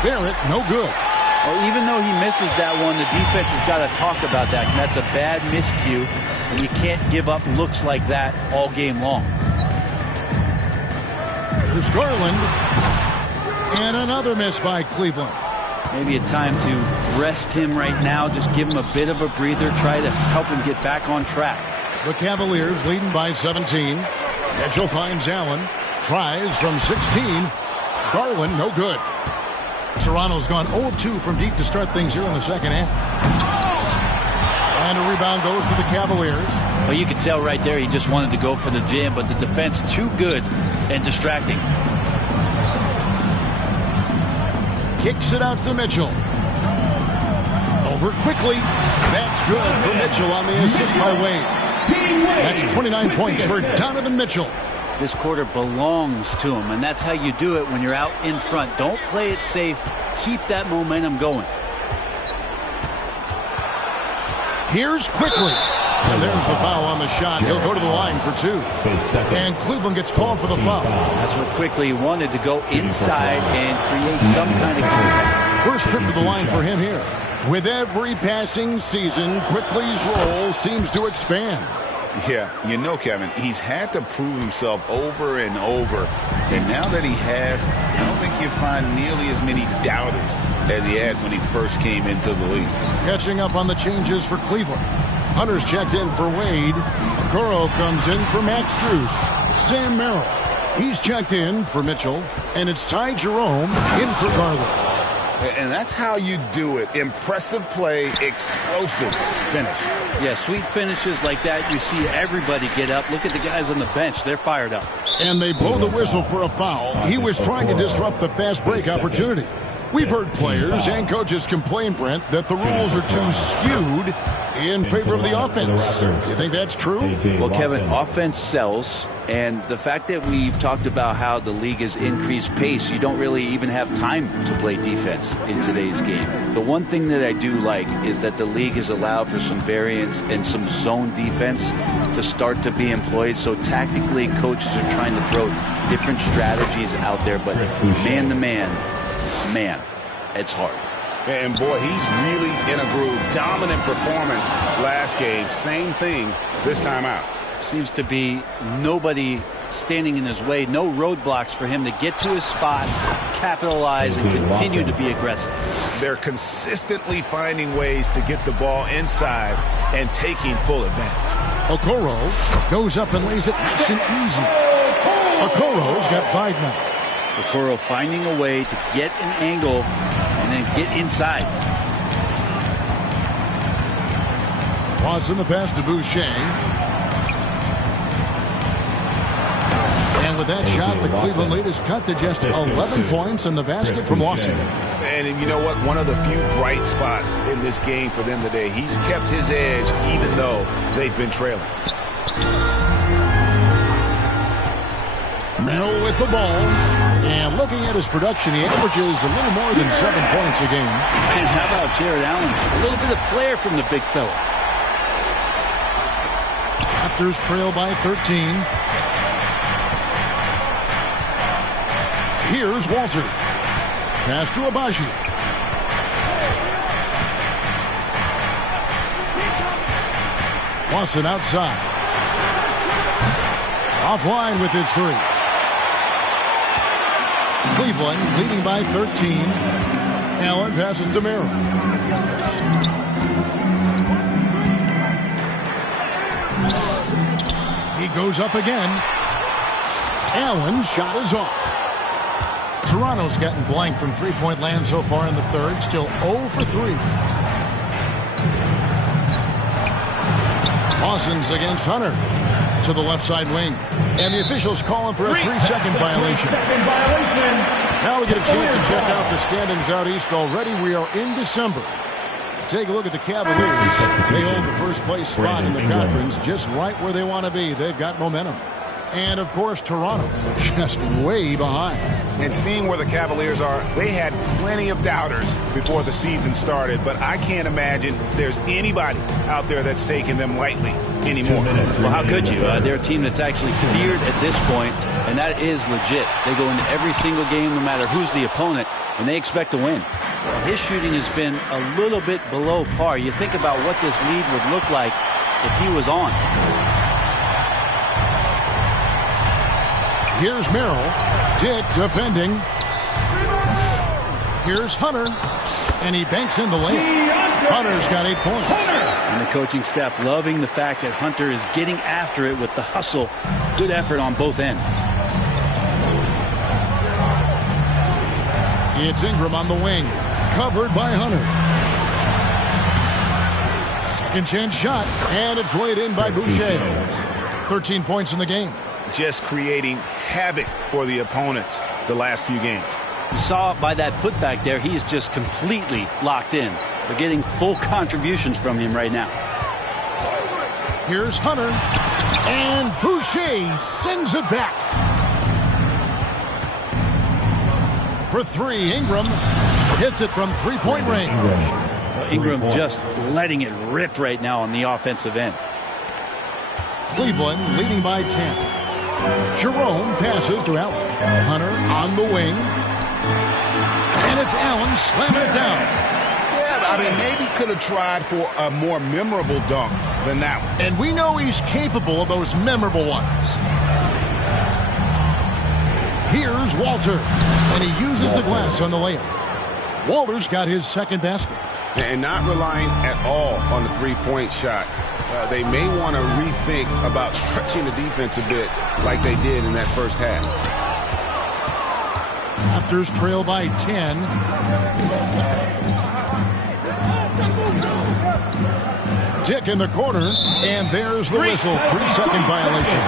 Barrett, no good. Well, even though he misses that one, the defense has got to talk about that. And that's a bad miscue, and you can't give up looks like that all game long. Here's Garland. And another miss by Cleveland. Maybe a time to rest him right now, just give him a bit of a breather, try to help him get back on track. The Cavaliers leading by 17. Mitchell finds Allen. Tries from 16. Garland, no good. Toronto's gone 0 of 2 from deep to start things here in the second half. And a rebound goes to the Cavaliers. Well, you can tell right there he just wanted to go for the jam, but the defense too good and distracting. Kicks it out to Mitchell. Over quickly. That's good for Mitchell on the assist by Wade. That's 29 points for Donovan Mitchell. This quarter belongs to him, and that's how you do it when you're out in front. Don't play it safe. Keep that momentum going. Here's quickly. And there's the foul on the shot. He'll go to the line for 2. And Cleveland gets called for the foul. That's what Quickly wanted to go inside and create some kind of contact. First trip to the line for him here. With every passing season, Quickly's role seems to expand. Yeah, you know, Kevin, he's had to prove himself over and over. And now that he has, I don't think you find nearly as many doubters as he had when he first came into the league. Catching up on the changes for Cleveland. Hunter's checked in for Wade. Okoro comes in for Max Strus. Sam Merrill. He's checked in for Mitchell. And it's Ty Jerome in for Garland. And that's how you do it. Impressive play, explosive finish. Yeah, sweet finishes like that. You see everybody get up. Look at the guys on the bench. They're fired up. And they blow the whistle for a foul. He was trying to disrupt the fast break opportunity. We've heard players and coaches complain, Brent, that the rules are too skewed in favor of the offense. You think that's true? Well, Kevin, offense sells. And the fact that we've talked about how the league has increased pace, you don't really even have time to play defense in today's game. The one thing that I do like is that the league has allowed for some variance and some zone defense to start to be employed. So tactically, coaches are trying to throw different strategies out there. But man-to-man, man, it's hard. And boy, he's really in a groove. Dominant performance last game. Same thing this time out. Seems to be nobody standing in his way. No roadblocks for him to get to his spot, capitalize, and continue to be aggressive. They're consistently finding ways to get the ball inside and taking full advantage. Okoro goes up and lays it nice and easy. Okoro's got 5 now. Okoro finding a way to get an angle and then get inside. Watson the pass to Boucher. And with that shot, the Cleveland lead is cut to just 11 points in the basket from Watson. And you know what? One of the few bright spots in this game for them today. He's kept his edge even though they've been trailing. Merrill with the ball. And looking at his production, he averages a little more than 7 points a game. And how about Jared Allen? A little bit of flair from the big fella. Raptors trail by 13. Here's Walter. Pass to Abaji. Watson outside. Offline with his 3. Cleveland leading by 13. Allen passes to Merrill. He goes up again. Allen's shot is off. Toronto's gotten blank from three-point land so far in the third. Still 0 for 3. Lawson's against Hunter to the left side wing. And the officials calling for a 3-second violation. Now we get a chance to check out the standings out east already. We are in December. Take a look at the Cavaliers. They hold the first place spot in the conference just right where they want to be. They've got momentum. And, of course, Toronto just way behind. And seeing where the Cavaliers are, they had plenty of doubters before the season started, but I can't imagine there's anybody out there that's taking them lightly anymore. Well, how could you? They're a team that's actually feared at this point, and that is legit. They go into every single game, no matter who's the opponent, and they expect to win. His shooting has been a little bit below par. You think about what this lead would look like if he was on. Here's Merrill. Dick defending. Here's Hunter. And he banks in the lane. Hunter's got 8 points. And the coaching staff loving the fact that Hunter is getting after it with the hustle. Good effort on both ends. It's Ingram on the wing. Covered by Hunter. Second chance shot. And it's laid in by Boucher. 13 points in the game. Just creating havoc for the opponents the last few games. You saw by that putback there, he's just completely locked in. They're getting full contributions from him right now. Here's Hunter. And Boucher sends it back. For 3, Ingram hits it from three-point range. Well, Ingram just letting it rip right now on the offensive end. Cleveland leading by 10. Jerome passes to Allen. Hunter on the wing. And it's Allen slamming it down. Yeah, I mean, maybe could have tried for a more memorable dunk than that one. And we know he's capable of those memorable ones. Here's Walter. And he uses the glass on the layup. Walter's got his second basket. And not relying at all on the three-point shot. They may want to rethink about stretching the defense a bit like they did in that first half. Raptors trail by 10. Tick in the corner, and there's the whistle. 3-second violation.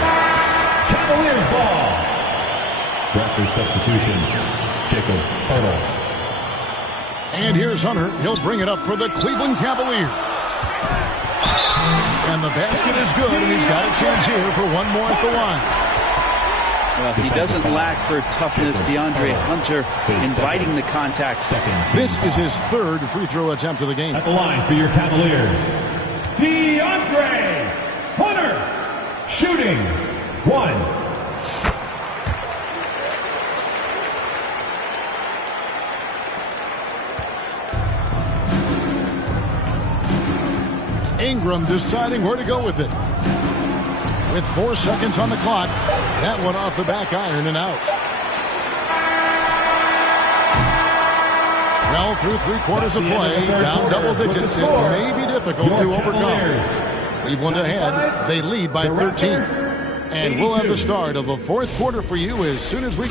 Cavaliers ball. Raptors substitution, Jacob Hurdle. And here's Hunter. He'll bring it up for the Cleveland Cavaliers. And the basket is good, and he's got a chance here for one more at the line. Well, he doesn't lack for toughness. DeAndre Hunter inviting the contact. This is his third free throw attempt of the game. At the line for your Cavaliers, DeAndre Hunter, shooting 1. Ingram deciding where to go with it. With 4 seconds on the clock, that one off the back iron and out. Well, through 3/4 of play, down double digits, it may be difficult to overcome. Cleveland ahead, they lead by 13. And we'll have the start of the fourth quarter for you as soon as we...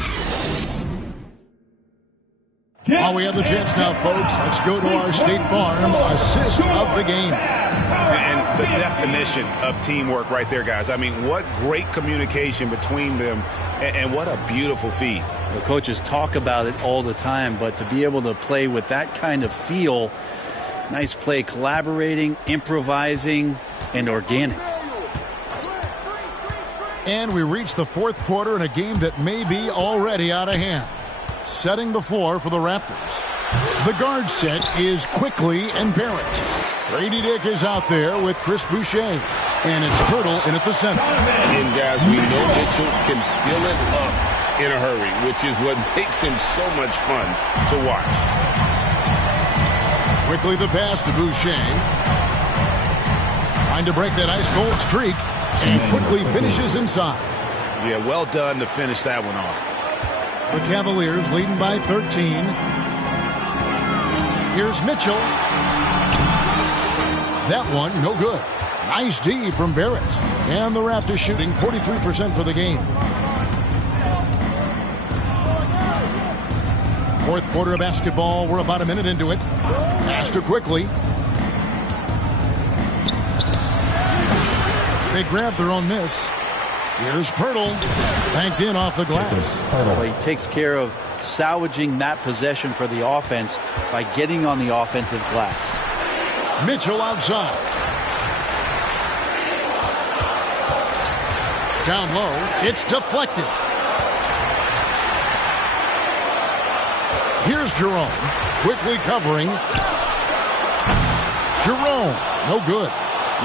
While we have the chance now, folks, let's go to our State Farm assist of the game. And the definition of teamwork right there, guys. I mean, what great communication between them, and what a beautiful feed. The coaches talk about it all the time, but to be able to play with that kind of feel, nice play, collaborating, improvising, and organic. And we reach the fourth quarter in a game that may be already out of hand. Setting the floor for the Raptors. The guard set is Quickly and Barrett. Grady Dick is out there with Chris Boucher. And it's Pirtle in at the center. And guys, we know Mitchell can fill it up in a hurry, which is what makes him so much fun to watch. Quickly the pass to Boucher. Trying to break that ice-cold streak. And Quickly finishes inside. Yeah, well done to finish that one off. The Cavaliers leading by 13. Here's Mitchell. That one, no good. Nice D from Barrett. And the Raptors shooting 43% for the game. Fourth quarter of basketball. We're about a minute into it. Pass to Quickly. They grab their own miss. Here's Pirtle, banked in off the glass. Well, he takes care of salvaging that possession for the offense by getting on the offensive glass. Mitchell outside. Down low, it's deflected. Here's Jerome, quickly covering. Jerome, no good.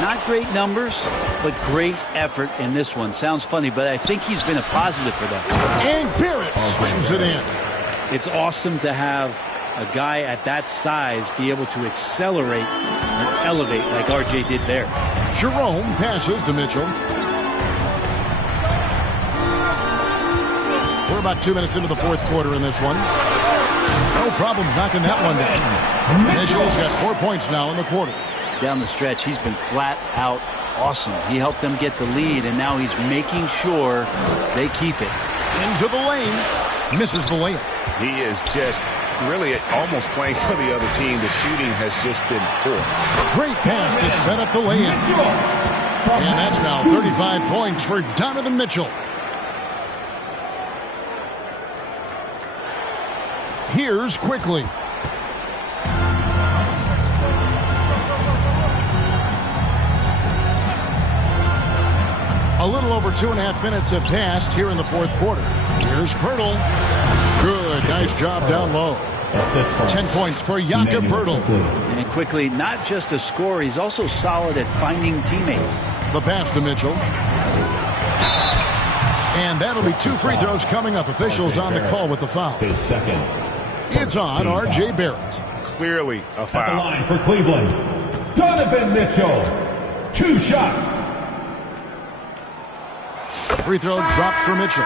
Not great numbers, but great effort in this one. Sounds funny, but I think he's been a positive for them. And Barrett slams it in. It's awesome to have a guy at that size be able to accelerate and elevate like RJ did there. Jerome passes to Mitchell. We're about 2 minutes into the fourth quarter in this one. No problems knocking that one down. Mitchell's got 4 points now in the quarter. Down the stretch, he's been flat out awesome. He helped them get the lead, and now he's making sure they keep it. Into the lane. Misses the layup. He is just really almost playing for the other team. The shooting has just been poor. Great pass to set up the lay-in. And that's now 35 points for Donovan Mitchell. Here's Quickly. A little over 2.5 minutes have passed here in the fourth quarter. Here's Pirtle. Good. Nice job down low. 10 points for Jakob Pirtle. And Quickly, not just a scorer, he's also solid at finding teammates. The pass to Mitchell. And that'll be 2 free throws coming up. Officials on the call with the foul. His second. It's on R.J. Barrett. Clearly a foul. At the line for Cleveland, Donovan Mitchell. 2 shots. Free throw drops for Mitchell.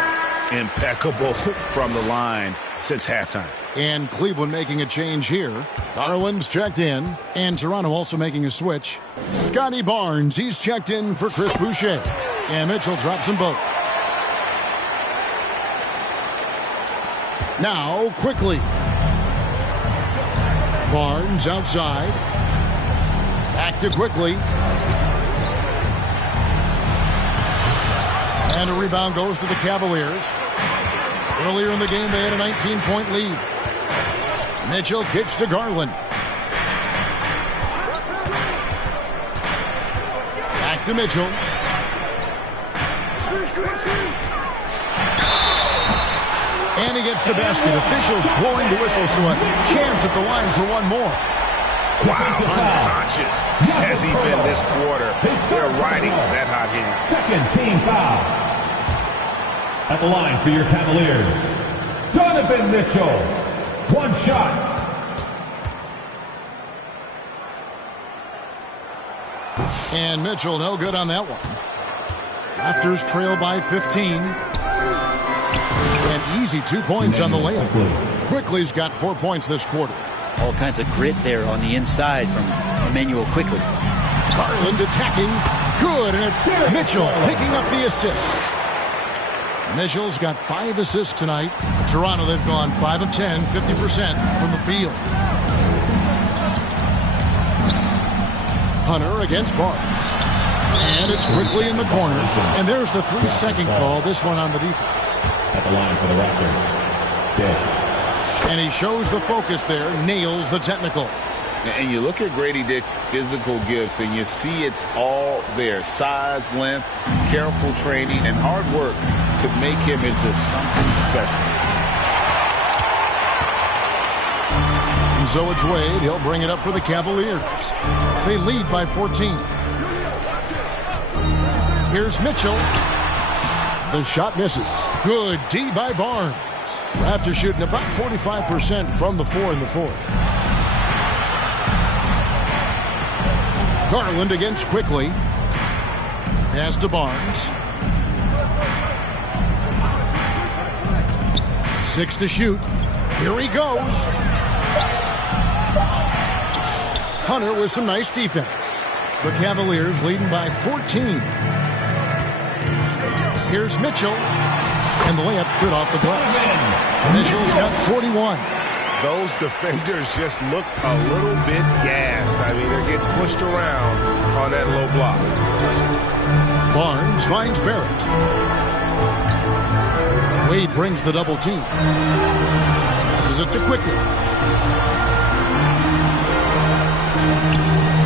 Impeccable from the line since halftime. And Cleveland making a change here. Garland's checked in. And Toronto also making a switch. Scotty Barnes, he's checked in for Chris Boucher. And Mitchell drops them both. Now, quickly. Barnes outside. Back to quickly. And a rebound goes to the Cavaliers. Earlier in the game, they had a 19-point lead. Mitchell kicks to Garland. Back to Mitchell. And he gets the basket. Officials blowing the whistle, so a chance at the line for one more. Wow, unconscious has he been this quarter. They're riding that hot hand. Second team foul. At the line for your Cavaliers, Donovan Mitchell. One shot. And Mitchell no good on that one. Raptors trail by 15. And easy 2 points on the layup. Quickly's got 4 points this quarter. All kinds of grit there on the inside from Emmanuel Quickly. Garland attacking. Good, and it's Mitchell picking up the assist. Mitchell's got 5 assists tonight. In Toronto, they've gone 5 of 10, 50% from the field. Hunter against Barnes. And it's Quickly in the corner. And there's the 3-second call, this one on the defense. At the line for the Raptors, Dick. And he shows the focus there, nails the technical. And you look at Grady Dick's physical gifts, and you see it's all there. Size, length, careful training, and hard work could make him into something special. And so it's Wade. He'll bring it up for the Cavaliers. They lead by 14. Here's Mitchell. The shot misses. Good D by Barnes. Raptors shooting about 45% from the 4 in the fourth. Garland against Quickly. Pass to Barnes. 6 to shoot. Here he goes. Hunter with some nice defense. The Cavaliers leading by 14. Here's Mitchell. And the layup's good off the glass. Mitchell's got 41. Those defenders just look a little bit gassed. I mean, they're getting pushed around on that low block. Barnes finds Barrett. Wade brings the double team. Passes it to Quickly.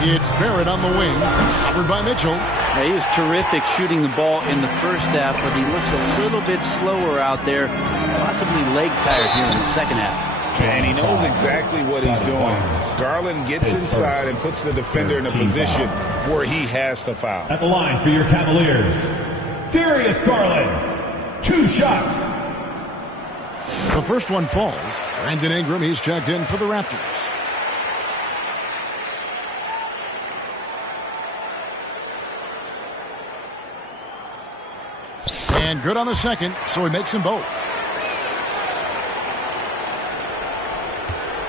It's Barrett on the wing. Covered by Mitchell. He was terrific shooting the ball in the first half, but he looks a little bit slower out there. Possibly leg tired here in the second half. And he knows exactly what he's doing. Garland gets inside and puts the defender in a position where he has to foul. At the line for your Cavaliers, Darius Garland. 2 shots. The first one falls. Brandon Ingram, he's checked in for the Raptors. And good on the second, so he makes them both.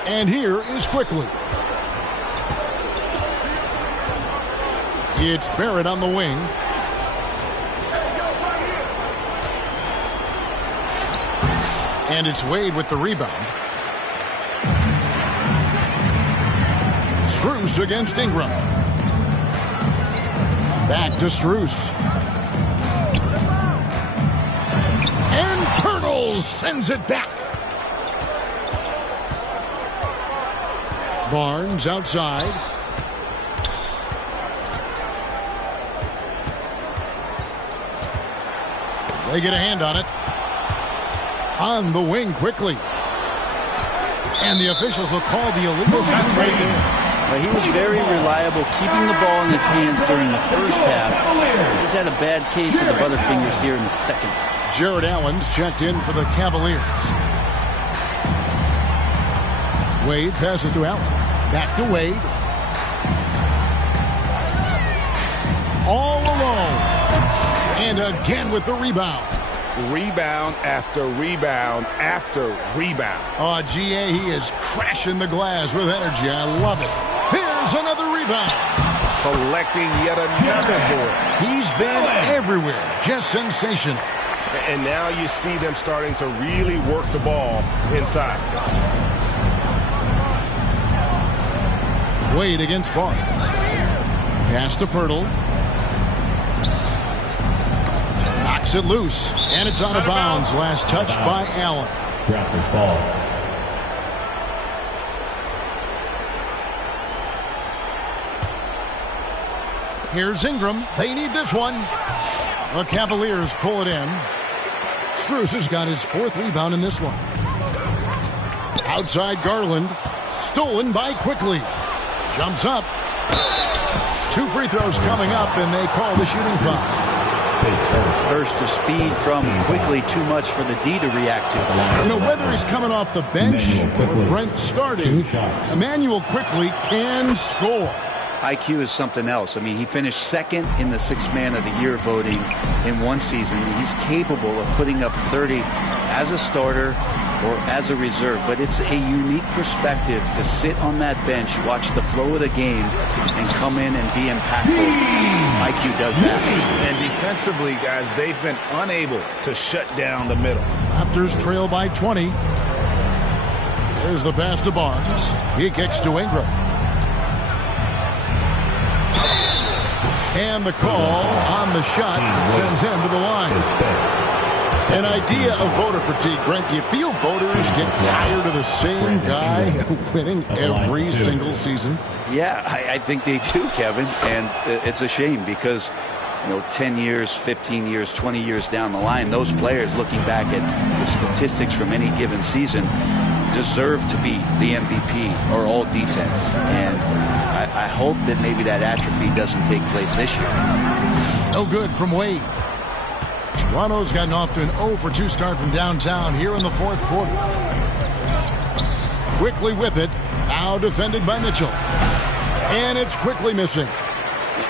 And here is Quickly. It's Barrett on the wing. And it's Wade with the rebound. Strus against Ingram. Back to Strus. And Pirtle sends it back. Barnes outside. They get a hand on it. On the wing Quickly. And the officials will call the illegal shot right there. But he was very reliable, keeping the ball in his hands during the first half. He's had a bad case of the butterfingers here in the second. Jared Allen's checked in for the Cavaliers. Wade passes to Allen. Back to Wade. All alone. And again with the rebound. Rebound after rebound after rebound. Oh, GA, he is crashing the glass with energy. I love it. Here's another rebound. Collecting yet another board. He's been everywhere. Just sensational. And now you see them starting to really work the ball inside. Wade against Barnes. Pass to Pirtle. Knocks it loose, and it's out of bounds. Last touch by Allen. Raptors ball. Here's Ingram. They need this one. The Cavaliers pull it in. Strus has got his 4th rebound in this one. Outside Garland. Stolen by Quickly. Jumps up. 2 free throws coming up, and they call the shooting foul. Thirst to speed from Quickly, too much for the D to react to. You know, whether he's coming off the bench or Brent starting, Emmanuel Quickly can score. IQ is something else. I mean, he finished 2nd in the 6th Man of the Year voting in one season. He's capable of putting up 30 as a starter or as a reserve, but it's a unique perspective to sit on that bench, watch the flow of the game, and come in and be impactful. IQ does that. And defensively, guys, they've been unable to shut down the middle. Raptors trail by 20. There's the pass to Barnes. He kicks to Ingram. And the call on the shot sends him to the line. An idea of voter fatigue, Brent. Do you feel voters get tired of the same guy winning every single season? Yeah, I think they do, Kevin. And it's a shame because, 10 years, 15 years, 20 years down the line, those players looking back at the statistics from any given season deserve to be the MVP or all defense. And I hope that maybe that atrophy doesn't take place this year. No good from Wade. Toronto's gotten off to an 0-for-2 start from downtown here in the 4th quarter. Quickly with it. Now defended by Mitchell. And it's Quickly missing.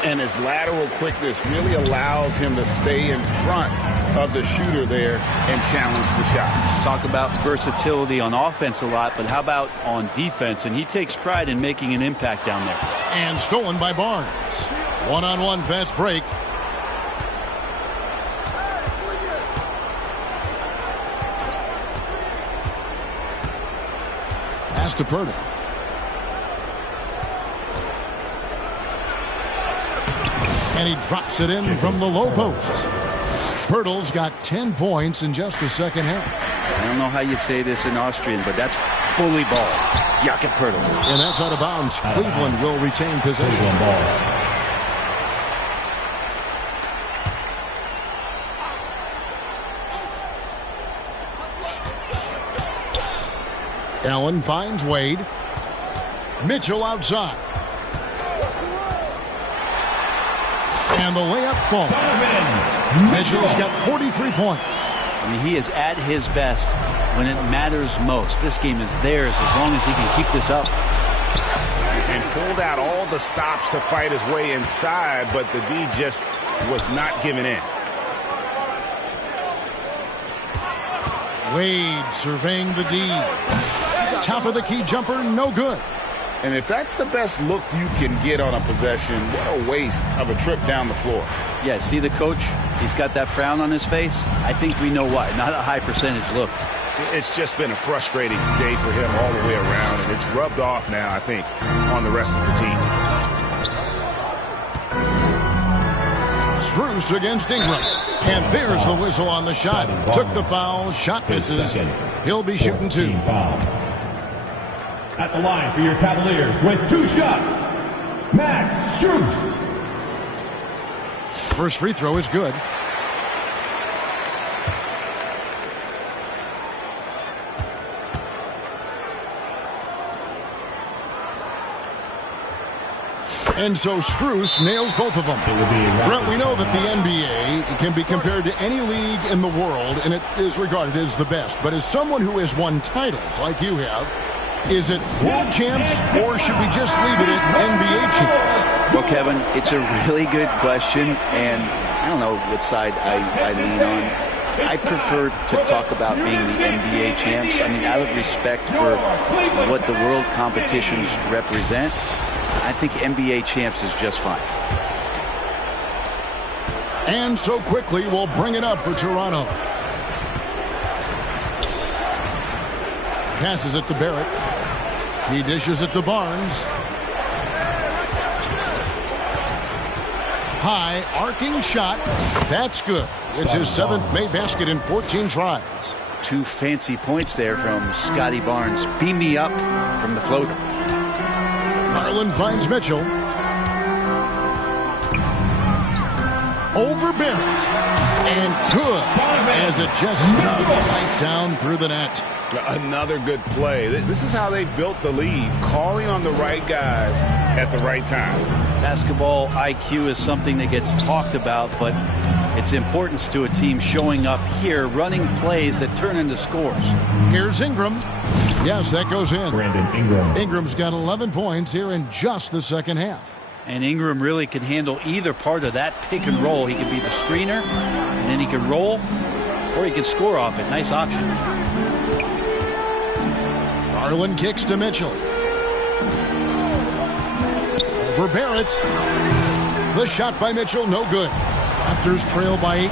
And his lateral quickness really allows him to stay in front of the shooter there and challenge the shot. Talk about versatility on offense a lot, but how about on defense? And he takes pride in making an impact down there. And stolen by Barnes. One-on-one fast break. Pass to Pirtle. And he drops it in from the low post. Pirtle's got 10 points in just the second half. I don't know how you say this in Austrian, but that's bully ball. Jakob Pirtle. And that's out of bounds. Cleveland will retain possession. Allen finds Wade. Mitchell outside. And the layup falls. Mitchell's got 43 points. I mean, he is at his best when it matters most. This game is theirs as long as he can keep this up. And pulled out all the stops to fight his way inside, but the D just was not giving in. Wade surveying the D. Top of the key jumper, no good. And if that's the best look you can get on a possession, what a waste of a trip down the floor. Yeah, see the coach? He's got that frown on his face. I think we know why. Not a high percentage look. It's just been a frustrating day for him all the way around, and it's rubbed off now, I think, on the rest of the team. Strus against Ingram. And there's the whistle on the shot. Took the foul. Shot misses. He'll be shooting 2. At the line for your Cavaliers with 2 shots, Max Strus. First free throw is good. And so Strus nails both of them. Brent, we know that the NBA can be compared to any league in the world, and it is regarded as the best. But as someone who has won titles like you have, is it world champs, or should we just leave it at NBA champs? Well, Kevin, it's a really good question, and I don't know what side I lean on. I prefer to talk about being the NBA champs. I mean, out of respect for what the world competitions represent, I think NBA champs is just fine. And so Quickly we'll bring it up for Toronto. Passes it to Barrett. He dishes it to Barnes. High, arcing shot. That's good. It's his 7th made basket in 14 tries. 2 fancy points there from Scotty Barnes. Beam me up from the float. Garland finds Mitchell. Over Barrett. And good. As it just snugs right down through the net. Another good play. This is how they built the lead, calling on the right guys at the right time. Basketball IQ is something that gets talked about, but its importance to a team showing up here, running plays that turn into scores. Here's Ingram. Yes, that goes in. Brandon Ingram. Ingram's got 11 points here in just the second half. And Ingram really can handle either part of that pick and roll. He can be the screener, and then he can roll, or he can score off it. Nice option. Garland kicks to Mitchell. Over Barrett. The shot by Mitchell, no good. Raptors trail by 18.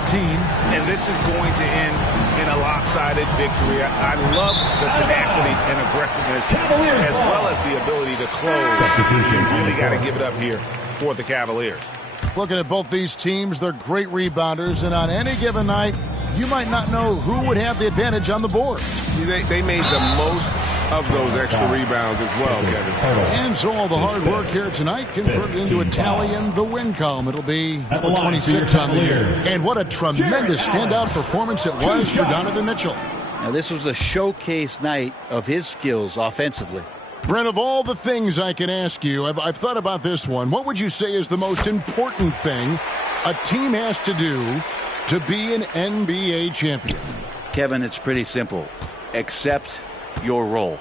And this is going to end in a lopsided victory. I love the tenacity and aggressiveness as well as the ability to close. You really got to give it up here for the Cavaliers. Looking at both these teams, they're great rebounders, and on any given night, you might not know who would have the advantage on the board. They made the most of those extra rebounds as well, Kevin. And so all the hard work here tonight converted into a tally in the win column. It'll be number 26 on the year. And what a tremendous standout performance it was for Donovan Mitchell. Now this was a showcase night of his skills offensively. Brent, of all the things I can ask you, I've thought about this one. What would you say is the most important thing a team has to do to be an NBA champion? Kevin, it's pretty simple. Accept your role.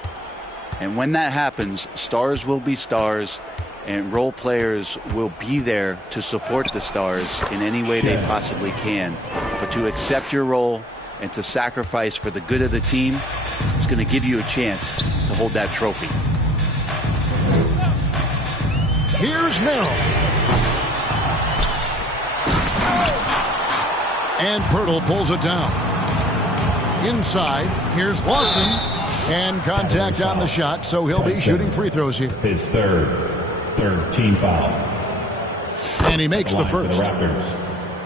And when that happens, stars will be stars, and role players will be there to support the stars in any way they possibly can. But to accept your role and to sacrifice for the good of the team, it's going to give you a chance to hold that trophy. Here's Merrill. And Pirtle pulls it down. Inside, here's Lawson. And contact on the shot, so he'll be shooting free throws here. His third team foul. And he makes the first. The Raptors.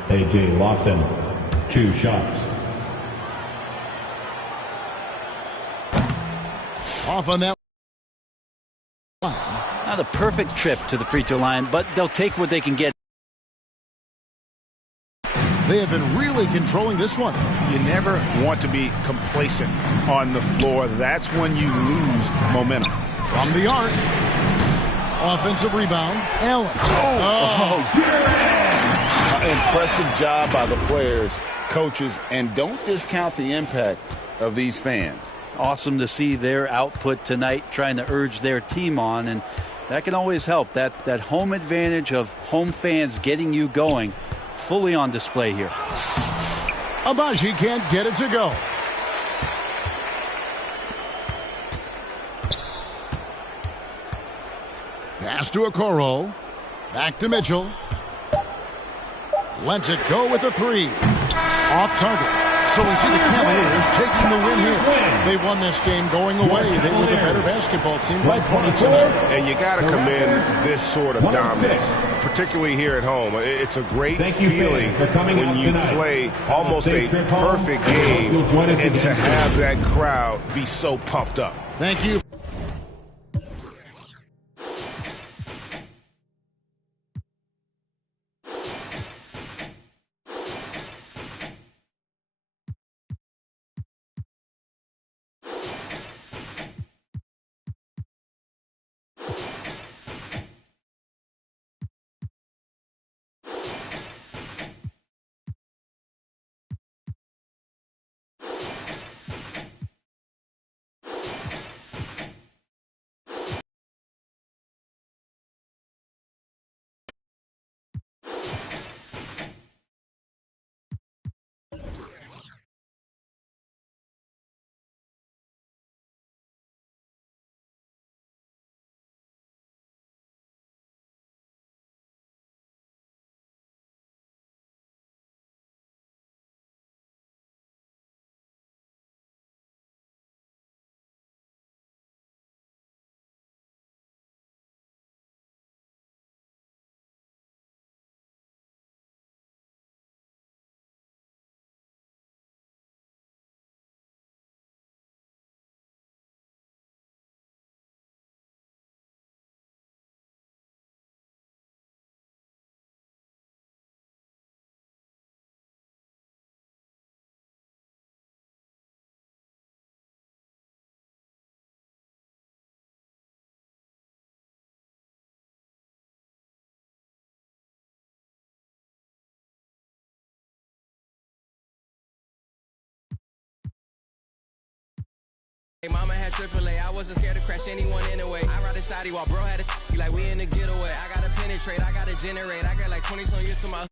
A.J. Lawson, 2 shots. Off on that. Not a perfect trip to the free throw line, but they'll take what they can get. They have been really controlling this one. You never want to be complacent on the floor. That's when you lose momentum. From the arc. Offensive rebound. Allen. Impressive job by the players, coaches, and don't discount the impact of these fans. Awesome to see their output tonight, trying to urge their team on, and that can always help. That home advantage of home fans getting you going, fully on display here. Abaji can't get it to go. Pass to Okoro. Back to Mitchell. Lets it go with the 3. Off target. So we see the Cavaliers taking the win here. They won this game going away. They were the better basketball team by far tonight. And you got to commend this sort of dominance, particularly here at home. It's a great feeling when you play almost a perfect game and to have that crowd be so pumped up. Thank you. Mama had AAA, I wasn't scared to crash anyone anyway. I ride a shotty while bro had a like we in the getaway. I gotta penetrate, I gotta generate. I got like 20 some years to my